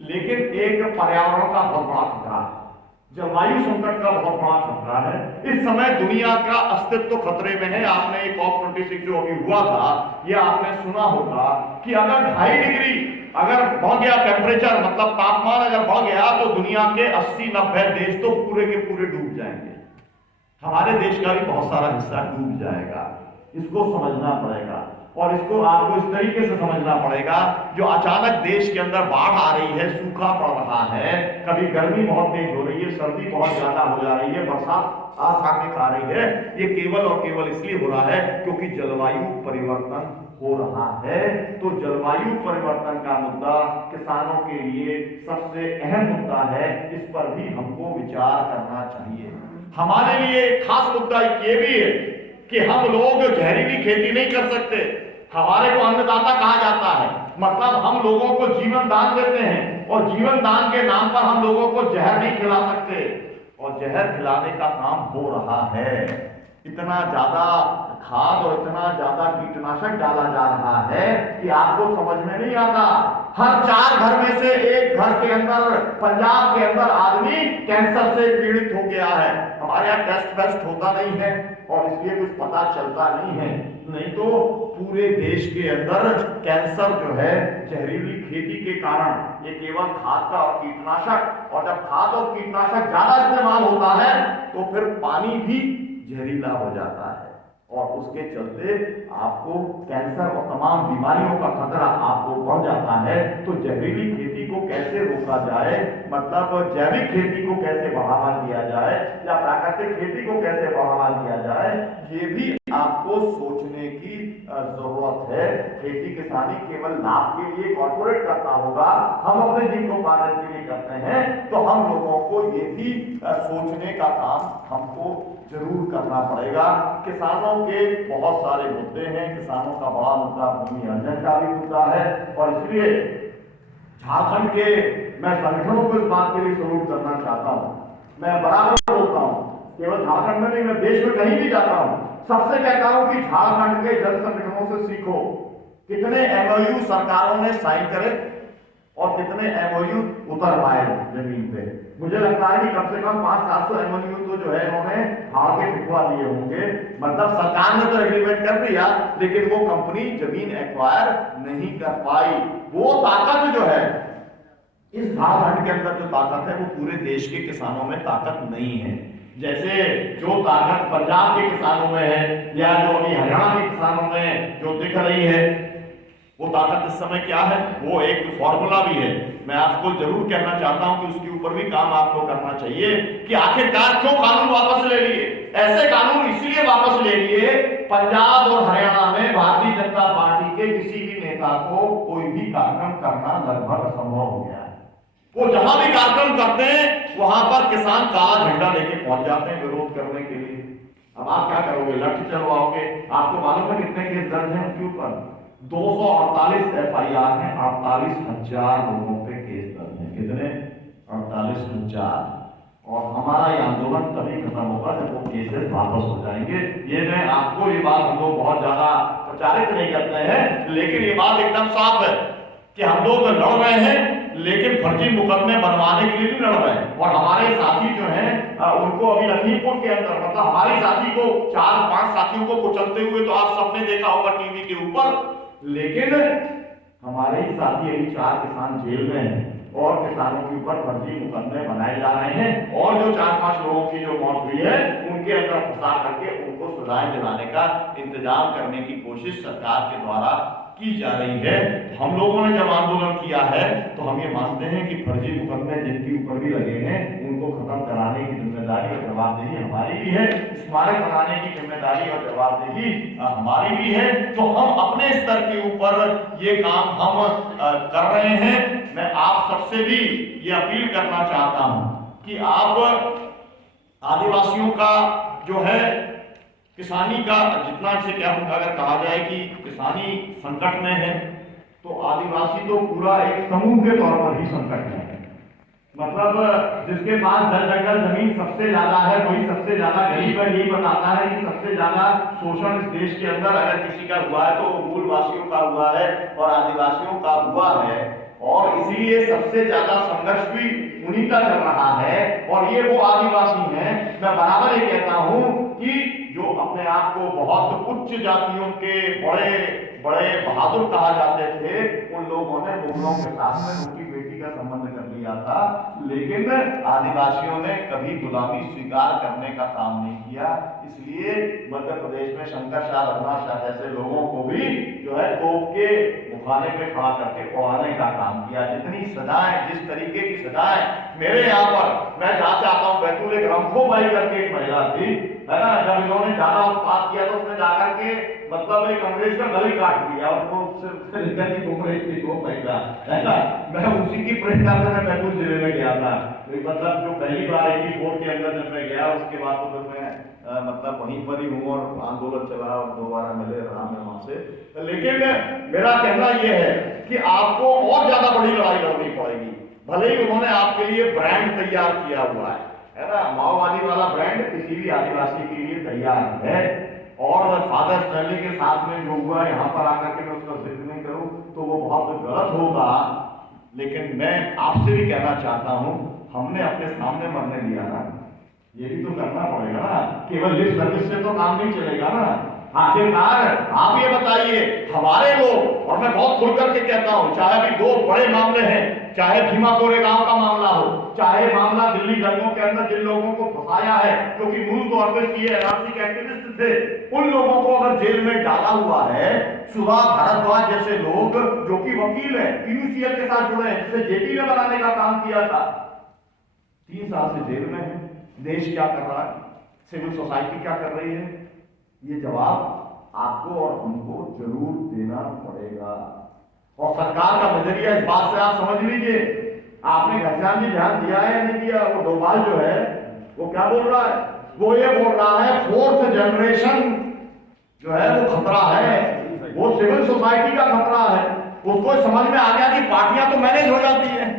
लेकिन एक पर्यावरण का बहुत बड़ा खतरा है, जलवायु संकट का बहुत बड़ा खतरा है। इस समय दुनिया का अस्तित्व खतरे में है। आपने COP26 जो अभी हुआ था, यह आपने सुना होगा कि अगर 2.5 डिग्री अगर बढ़ गया टेम्परेचर, मतलब तापमान अगर बढ़ गया, तो दुनिया के 80-90 देश तो पूरे के पूरे डूब जाएंगे। हमारे देश का भी बहुत सारा हिस्सा डूब जाएगा। इसको समझना पड़ेगा, और इसको आपको इस तरीके से समझना पड़ेगा, जो अचानक देश के अंदर बाढ़ आ रही है, सूखा पड़ रहा है, कभी गर्मी बहुत तेज हो रही है, सर्दी बहुत ज्यादा हो जा रही है, बरसात आसानी खा रही है, ये केवल और केवल इसलिए हो रहा है क्योंकि जलवायु परिवर्तन हो रहा है। तो जलवायु परिवर्तन का मुद्दा किसानों के लिए सबसे अहम मुद्दा है, इस पर भी हमको विचार करना चाहिए। हमारे लिए खास मुद्दा ये भी है कि हम लोग जहरीली खेती नहीं कर सकते। हमारे को अन्नदाता कहा जाता है, मतलब हम लोगों को जीवन दान देते हैं, और जीवन दान के नाम पर हम लोगों को जहर नहीं खिला सकते, और जहर खिलाने का काम हो रहा है। इतना ज्यादा खाद और इतना ज्यादा कीटनाशक डाला जा रहा है कि आपको समझ में नहीं आता। हर 4 घर में से एक घर के अंदर, पंजाब के अंदर, आदमी कैंसर से पीड़ित हो गया है। हमारे यहाँ टेस्ट वेस्ट होता नहीं है, और इसलिए कुछ पता चलता नहीं है, नहीं तो पूरे देश के अंदर कैंसर जो है जहरीली खेती के कारण, ये केवल खाद का और कीटनाशक, और जब खाद और कीटनाशक ज्यादा इस्तेमाल होता है तो फिर पानी भी जहरीला हो जाता है, और उसके चलते आपको कैंसर और तमाम बीमारियों का खतरा आपको बढ़ जाता है। तो जहरीली खेती को कैसे रोका जाए, मतलब जैविक खेती को कैसे बढ़ावा दिया जाए, या प्राकृतिक खेती को कैसे बढ़ावा दिया जाए, ये भी आपको सोचने की जरूरत है। खेती किसानी केवल लाभ के लिए कॉर्पोरेट करता होगा, हम अपने जीविकोपार्जन के लिए करते हैं, तो हम लोगों को ये भी सोचने का काम हमको जरूर करना पड़ेगा। किसानों के बहुत सारे मुद्दे हैं, किसानों का बड़ा मुद्दा भूमि अर्जन का भी मुद्दा है, और इसलिए झारखंड के मैं संगठनों को इस बात के लिए सलूट करना चाहता हूं। मैं बराबर बोलता हूं, केवल झारखंड में नहीं, मैं देश में कहीं भी जाता हूं, सबसे कहता हूं कि झारखंड के जन संगठनों से सीखो। कितने MOU सरकारों ने साइन करे और कितने MOU उतर पाए जमीन पे। मुझे लगता है कि कम से कम 500-700 MOU तो जो है इन्होंने भाग के ठुकवा दिए होंगे। मतलब सरकार ने तो एग्रीमेंट कर दिया, लेकिन वो कंपनी जमीन एक्वायर नहीं कर पाई। वो ताकत जो है इस झारखंड के अंदर, जो ताकत है वो पूरे देश के किसानों में ताकत नहीं है। जैसे जो ताकत पंजाब के किसानों में है, या जो अभी हरियाणा के किसानों में जो दिख रही है, वो ताकत इस समय क्या है, वो एक फॉर्मूला भी है। मैं आपको जरूर कहना चाहता हूं कि उसके ऊपर भी काम आपको करना चाहिए कि आखिरकार क्यों कानून वापस ले लिए। ऐसे कानून इसलिए वापस ले लिए, पंजाब और हरियाणा में भारतीय जनता पार्टी के किसी भी नेता को कोई भी कार्यक्रम करना लगभग असंभव हो गया है। वो जहां भी कार्यक्रम करते हैं वहां पर किसान काला झंडा लेके पहुंच जाते हैं विरोध करने के लिए। अब आप क्या करोगे, लाठी चलवाओगे? आपको मालूम है कितने केस दर्ज हैं उसके ऊपर? 248 FIR हैं, 48,000 लोगों पे केस दर्ज हैं। कितने? 48,000। और हमारा ये आंदोलन तभी खत्म होगा जब वो केसेस वापस हो जाएंगे। ये मैं आपको ये बात हम लोग बहुत ज्यादा प्रचारित नहीं करते हैं, लेकिन ये बात एकदम साफ है कि हम लोग लड़ रहे हैं, लेकिन फर्जी मुकदमे बनवाने के लिए भी लड़ रहे हैं। और हमारे साथी जो हैं उनको अभी लखीमपुर के अंदर, मतलब हमारे साथी को 4-5 साथियों को कुचलते हुए तो आप सबने देखा होगा टीवी के ऊपर, लेकिन हमारे ही साथी अभी 4 किसान जेल में हैं और किसानों के ऊपर फर्जी मुकदमे बनाए जा रहे हैं। और जो 4-5 लोगों की जो मौत हुई है उनके अंदर फंसा करके उनको सजाएं दिलाने का इंतजाम करने की कोशिश सरकार के द्वारा की जा रही है। हम लोगों ने जब आंदोलन किया है तो हम ये मानते हैं कि फर्जी मुकदमे जिनके ऊपर भी लगे हैं उनको खत्म कराने की जिम्मेदारी और जवाबदेही हमारी भी है, स्मारक बनाने की जिम्मेदारी और जवाबदेही हमारी भी है। तो हम अपने स्तर के ऊपर ये काम हम कर रहे हैं। मैं आप सबसे भी ये अपील करना चाहता हूं कि आप आदिवासियों का जो है किसानी का जितना से क्या अगर कहा जाए कि किसानी संकट में है, तो आदिवासी तो पूरा एक समूह के तौर पर ही संकट में है। मतलब जिसके पास जल जंगल जमीन सबसे ज्यादा है वही सबसे ज्यादा गरीब है, यही बताता है कि सबसे सबसे ज्यादा शोषण इस देश के अंदर अगर किसी का हुआ है तो वो मूलवासियों का हुआ है और आदिवासियों का हुआ है, और इसीलिए सबसे ज्यादा संघर्ष भी उन्हीं का चल रहा है। और ये वो आदिवासी हैं, मैं बराबर ये कहता हूं कि जो अपने आप को बहुत उच्च जातियों के बड़े बड़े बहादुर कहा जाते थे, उन लोगों ने मुगलों के साथ में उनकी बेटी का संबंध कर लिया था, लेकिन आदिवासियों ने कभी गुलामी स्वीकार करने का काम नहीं किया। इसलिए मध्य प्रदेश में शंकर शाह रघुनाथ शाह जैसे लोगों को भी जो है तोप के मुखाने पे खड़ा करके पढ़ाने का काम किया। जितनी सजाएं, जिस तरीके की सजाएं मेरे यहाँ पर, मैं जहां से आता हूँ बैतूल, एक रंखोबाई करके एक महिला थी, है ना, जब इन्होंने ज्यादा उत्पात किया तो उसने जाकर के मतलब एक अंग्रेज का गले काट दिया और वो घूम रही थी वो महिला, है ना। मैं उसी की प्रेरणा से मैं बैतूल जिले में गया था, मतलब जो पहली बार 84 के अंदर जब मैं गया, उसके बाद तो फिर मैं मतलब वहीं पर ही हूँ और आंदोलन चला और दोबारा मिले रहा मैं वहां से। लेकिन मेरा कहना यह है कि आपको और ज्यादा बड़ी लड़ाई लड़नी पड़ेगी। भले ही उन्होंने आपके लिए ब्रांड तैयार किया हुआ है ना, माओवादी वाला ब्रांड किसी भी आदिवासी के लिए तैयार है। और फादर स्टैनली के साथ में जो हुआ यहाँ पर आकर के मैं उसका जिक्र नहीं करूं तो वो बहुत गलत होगा, लेकिन मैं आपसे भी कहना चाहता हूं, हमने अपने सामने मरने दिया ना, ये भी तो करना पड़ेगा ना, केवल लिप सर्विस से तो काम नहीं चलेगा ना। आखिरकार आप ये बताइए, हमारे लोग, और मैं बहुत खुल करके कहता हूं, चाहे अभी 2 बड़े मामले हैं, चाहे भीमा कोरेगांव का मामला हो, चाहे मामला दिल्ली दंगों के अंदर जिन लोगों को फंसाया है, क्योंकि मूल तौर पर एनआरसी के एक्टिविस्ट थे, उन लोगों को अगर जेल में डाला हुआ है, सुधा भारद्वाज जैसे लोग जो कि वकील है, पीयूसीएल के साथ जुड़े हैं, जिसे जेपी ने बनाने का काम किया था, 3 साल से जेल में है। देश क्या कर रहा है, सिविल सोसाइटी क्या कर रही है, ये जवाब आपको और हमको जरूर देना पड़ेगा। और सरकार का नजरिया इस बात से आप समझ लीजिए, आपने घनश्याम जी ध्यान दिया है या नहीं दिया, वो डोभाल जो है वो क्या बोल रहा है, वो ये बोल रहा है 4th जनरेशन जो है वो खतरा है, वो सिविल सोसाइटी का खतरा है। उसको समझ में आ गया कि पार्टियां तो मैनेज हो जाती हैं,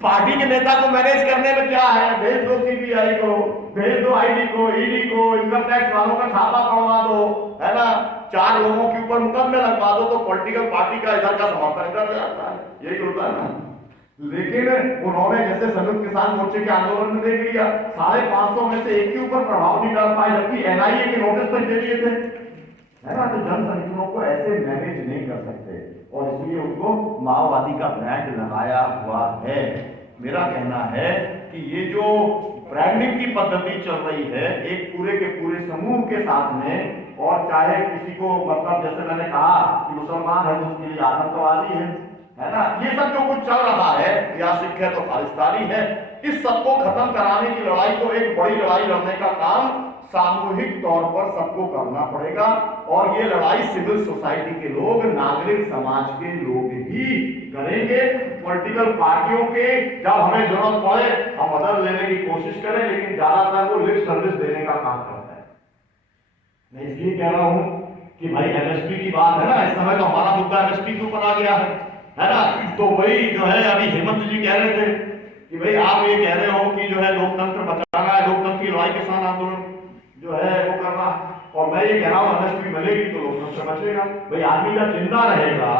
पार्टी के नेता को मैनेज करने में क्या है, भेज दो सीबीआई को, भेज दो आईडी को, ईडी को, इनकम टैक्स वालों का छापा पड़वा दो, है ना, 4 लोगों के ऊपर मुकदमे लगवा दो, तो पॉलिटिकल पार्टी का इधर का समर्थन इधर जाता है, यही होता है ना। लेकिन उन्होंने जैसे संयुक्त किसान मोर्चे के आंदोलन में देख लिया, 550 में से एक के ऊपर प्रभाव नहीं डाल पाए, जबकि एनआईए के नोटिस तक दे दिए थे, है ना। तो जन संगठनों को ऐसे मैनेज नहीं कर सकते, और इसलिए उनको माओवादी का ब्रांड लगाया हुआ है। मेरा कहना है कि ये जो ब्रांडिंग की पद्धति चल रही है एक पूरे के पूरे समूह के साथ में, और चाहे किसी को मतलब जैसे मैंने कहा कि मुसलमान है तो उसके लिए आतंकवादी है ना, ये सब जो कुछ चल रहा है, या सिख है तो खालिस्तानी है, इस सबको खत्म कराने की लड़ाई तो एक बड़ी लड़ाई लड़ने का काम सामूहिक तौर पर सबको करना पड़ेगा। और ये लड़ाई सिविल सोसाइटी के लोग, नागरिक समाज के लोग ही करेंगे। पॉलिटिकल पार्टियों के जब हमें जरूरत पड़े हम मदद लेने की कोशिश करें, लेकिन ज्यादातर वो लिप सर्विस देने का काम करते हैं। मैं इसलिए कह रहा हूं कि भाई एमएसपी की बात है ना, इस समय तो हमारा मुद्दा एमएसपी के ऊपर आ गया है ना। तो वही जो है अभी हेमंत जी कह रहे थे कि भाई आप ये कह रहे हो कि जो है लोकतंत्र बचाना है, लोकतंत्र की लड़ाई, किसान आंदोलन जो है वो करना, और मैं ये कह रहा हूं एमएसपी मिलेगी तो लोकतंत्र बचेगा। भाई आदमी जब जिंदा रहेगा,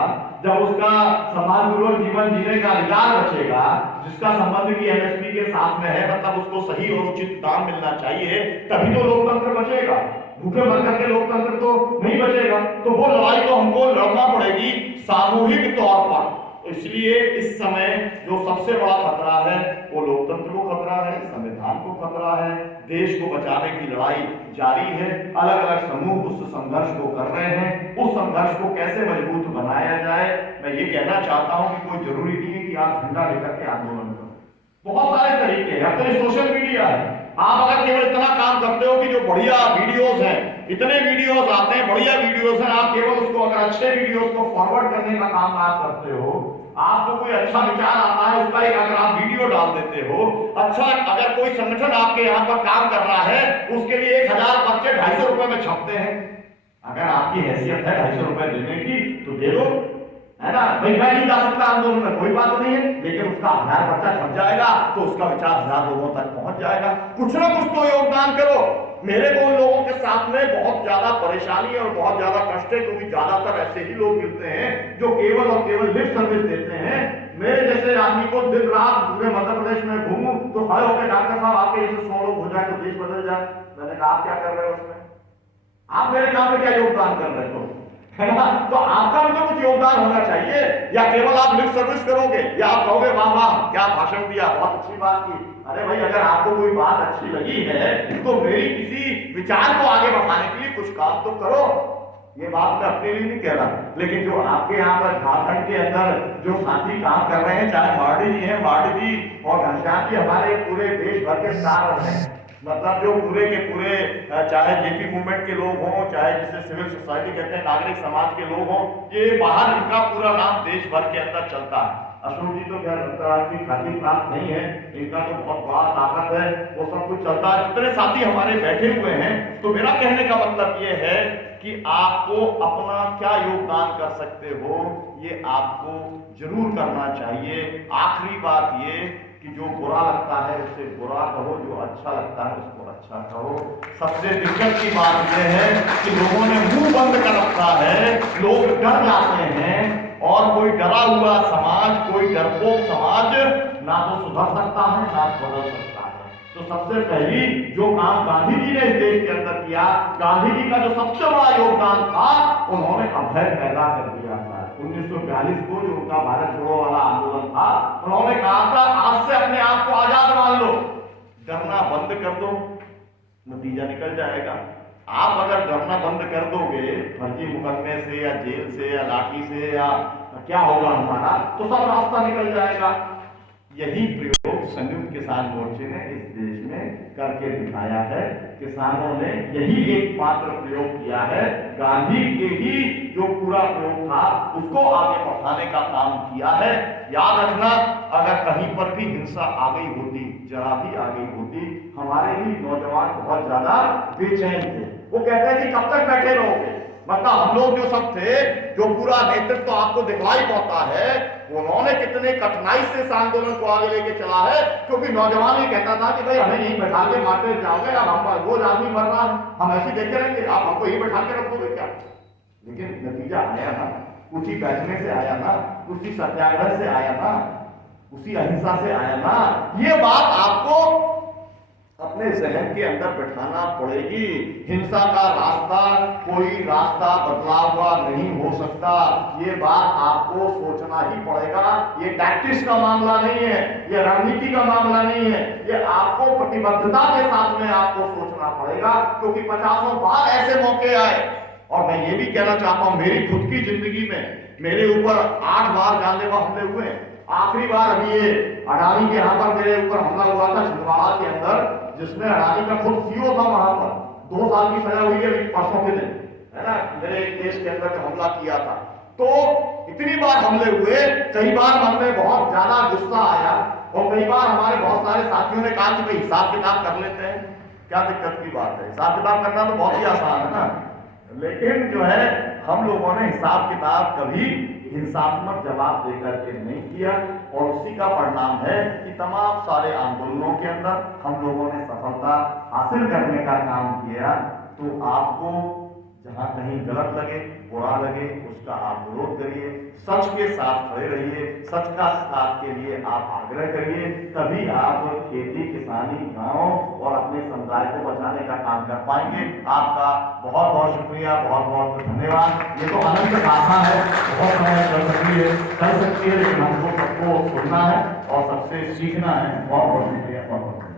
जब उसका सम्मानपूर्वक जीवन जीने का अधिकार बचेगा, जिसका संबंध की एमएसपी के साथ में है, मतलब उसको सही और उचित दाम मिलना चाहिए, तभी तो लोकतंत्र बचेगा। भूखे मर करके लोकतंत्र तो नहीं बचेगा। तो वो लड़ाई तो हमको लड़ना पड़ेगी सामूहिक तौर पर। इसलिए इस समय जो सबसे बड़ा खतरा है वो लोकतंत्र को खतरा है, संविधान को खतरा है, देश को बचाने की लड़ाई जारी है। अलग अलग समूह उस संघर्ष को कर रहे हैं। उस संघर्ष को कैसे मजबूत बनाया जाए, मैं ये कहना चाहता हूं कि कोई जरूरी नहीं है कि आप झंडा लेकर के आंदोलन करें। बहुत सारे तरीके हैं, अब तो सोशल मीडिया है। आप अगर केवल इतना काम करते हो कि जो बढ़िया वीडियोस हैं, इतने वीडियोस आते हैं, बढ़िया वीडियोस हैं, आप केवल उसको अगर अच्छे वीडियोस को फॉरवर्ड करने का काम आप करते हो, आपको कोई अच्छा विचार आता है उसका एक अगर आप वीडियो डाल देते हो, अच्छा अगर कोई संगठन आपके यहाँ पर काम कर रहा है उसके लिए 1000 पर्चे 250 रुपए में छपते हैं, अगर आपकी हैसियत है 250 रुपए देने की तो दे दो, है ना। भाई मैं नहीं जा सकता आंदोलन में, कोई बात नहीं है, लेकिन उसका 1000 पर्चा छप जाएगा तो उसका विचार 1000 लोगों तक पहुंच जाएगा। कुछ ना कुछ तो योगदान करो। मेरे को उन लोगों के साथ में बहुत ज्यादा परेशानी और बहुत ज्यादा कष्ट है, क्योंकि ज्यादातर ऐसे ही लोग मिलते हैं जो केवल और केवल लिप सर्विस देते हैं। मेरे जैसे आदमी को दिन रात पूरे मध्य प्रदेश में घूमूं तो खड़े होकर डॉक्टर साहब आपके जैसे 100 लोग हो जाए तो देश बदल जाए। मैंने कहा आप क्या कर रहे हो उसमें, आप मेरे काम में क्या योगदान कर रहे हो, है ना? तो आपका भी तो कुछ योगदान होना चाहिए। या केवल आप लिप सर्विस करोगे या आप कहोगे वाह वाह क्या भाषण दिया, बहुत अच्छी बात की। अरे भाई, अगर आपको कोई बात अच्छी लगी है तो मेरी किसी विचार को आगे बढ़ाने के लिए कुछ काम तो करो। ये बात मैं अपने लिए नहीं कह रहा, लेकिन जो आपके यहाँ पर झारखंड के अंदर जो साथी काम कर रहे हैं, चाहे मार्डी जी हैं, मार्डी जी और घनश्याम जी हमारे पूरे देश भर के स्टार हैं, मतलब जो पूरे के पूरे चाहे जेपी मूवमेंट के लोग हों, चाहे जिसे सिविल सोसाइटी कहते हैं, नागरिक समाज के लोग हों, ये बाहर इनका पूरा नाम देश भर के अंदर चलता है। अशोक जी तो खैर अंतर्राष्ट्रीय ख्याति प्राप्त नहीं है, इनका तो बहुत बड़ा ताकत है, वो सब कुछ चलता है। जितने साथी हमारे बैठे हुए हैं, तो मेरा कहने का मतलब ये है कि आपको अपना क्या योगदान कर सकते हो, ये आपको जरूर करना चाहिए। आखिरी बात ये कि जो बुरा लगता है उससे बुरा कहो, जो अच्छा लगता है उसको अच्छा कहो। सबसे दिक्कत की बात यह है कि लोगों ने मुंह बंद कर रखा है, लोग डर जाते हैं, और कोई डरा हुआ समाज, कोई डरपोक समाज ना तो सुधर सकता है ना बदल सकता है। तो सबसे पहली जो काम गांधी जी ने इस देश के अंदर किया, गांधी जी का जो सबसे बड़ा योगदान था, उन्होंने अभय पैदा कर दिया था। 1942 को जो उनका भारत छोड़ो वाला आंदोलन था, उन्होंने कहा था आज से अपने आप को आजाद मान लो, डरना बंद कर दो, नतीजा निकल जाएगा। आप अगर डरना बंद कर दोगे फर्जी मुकदमे से या जेल से या लाठी से या क्या होगा हमारा, तो सब रास्ता निकल जाएगा। यही प्रयोग संयुक्त किसान मोर्चे ने इस देश में करके दिखाया है। किसानों ने यही एकमात्र प्रयोग किया है, गांधी के ही जो पूरा प्रयोग था उसको आगे बढ़ाने का काम किया है। याद रखना, अगर कहीं पर भी हिंसा आ गई होती, जरा भी आ गई होती, हमारे ही नौजवान बहुत ज्यादा बेचैन थे। वो कहते हैं कि कब तक बैठे रहोगे, मतलब हम लोग जो सब थे, जो पूरा नेतृत्व तो आपको दिखलाई पड़ता है, उन्होंने कितने कठिनाई से इस आंदोलन को आगे लेके चला है, क्योंकि नौजवान ये कहता था कि भाई हमें यहीं बैठा के मारते जाओगे, अब हम रोज आदमी मर रहा है, हम ऐसे देखे रहेंगे, आप हमको यहीं बैठा के रखोगे क्या? लेकिन नतीजा आया ना, उसी बैठने से आया ना, उसी सत्याग्रह से आया ना, उसी अहिंसा से आया ना। ये बात आपको अपने जहन के अंदर बैठाना पड़ेगी। हिंसा का रास्ता कोई रास्ता बदला हुआ नहीं हो सकता, ये बात आपको सोचना ही पड़ेगा। ये टैक्टिक्स का मामला नहीं है, ये रणनीति का मामला नहीं है, ये आपको प्रतिबद्धता के साथ में आपको सोचना पड़ेगा, क्योंकि 50 बार ऐसे मौके आए। और मैं ये भी कहना चाहता हूं, मेरी खुद की जिंदगी में मेरे ऊपर 8 बार जानलेवा हमले हुए। आखिरी बार अभी ये अडानी के यहाँ पर मेरे ऊपर हमला हुआ था छिंदवाड़ा के अंदर, जिसमें अडानी का खुद सीओ था, वहां पर 2 साल की सजा हुई है परसों के दिन, है ना, मेरे देश के अंदर जो हमला किया था। तो इतनी बार हमले हुए, कई बार मन में बहुत ज्यादा गुस्सा आया, और कई बार हमारे बहुत सारे साथियों ने कहा कि भाई हिसाब किताब कर लेते हैं, क्या दिक्कत की बात है, हिसाब किताब करना तो बहुत ही आसान है ना। लेकिन जो है हम लोगों ने हिसाब किताब कभी हिंसात्मक जवाब देकर के नहीं किया, और उसी का परिणाम है कि तमाम सारे आंदोलनों के अंदर हम लोगों ने सफलता हासिल करने का काम किया। तो आपको जहां कहीं गलत लगे, बुरा लगे, उसका आप विरोध करिए, सच के साथ खड़े रहिए, सच का साथ के लिए आप आग्रह करिए, तभी आप खेती किसानी गांव और अपने समुदाय को बचाने का काम कर पाएंगे। आपका बहुत बहुत शुक्रिया, बहुत बहुत धन्यवाद। ये तो अनंत गाथा है, बहुत समय कर सकती है, लेकिन हमको सबको सुनना है और सबसे सीखना है। बहुत बहुत शुक्रिया, बहुत बहुत धन्यवाद।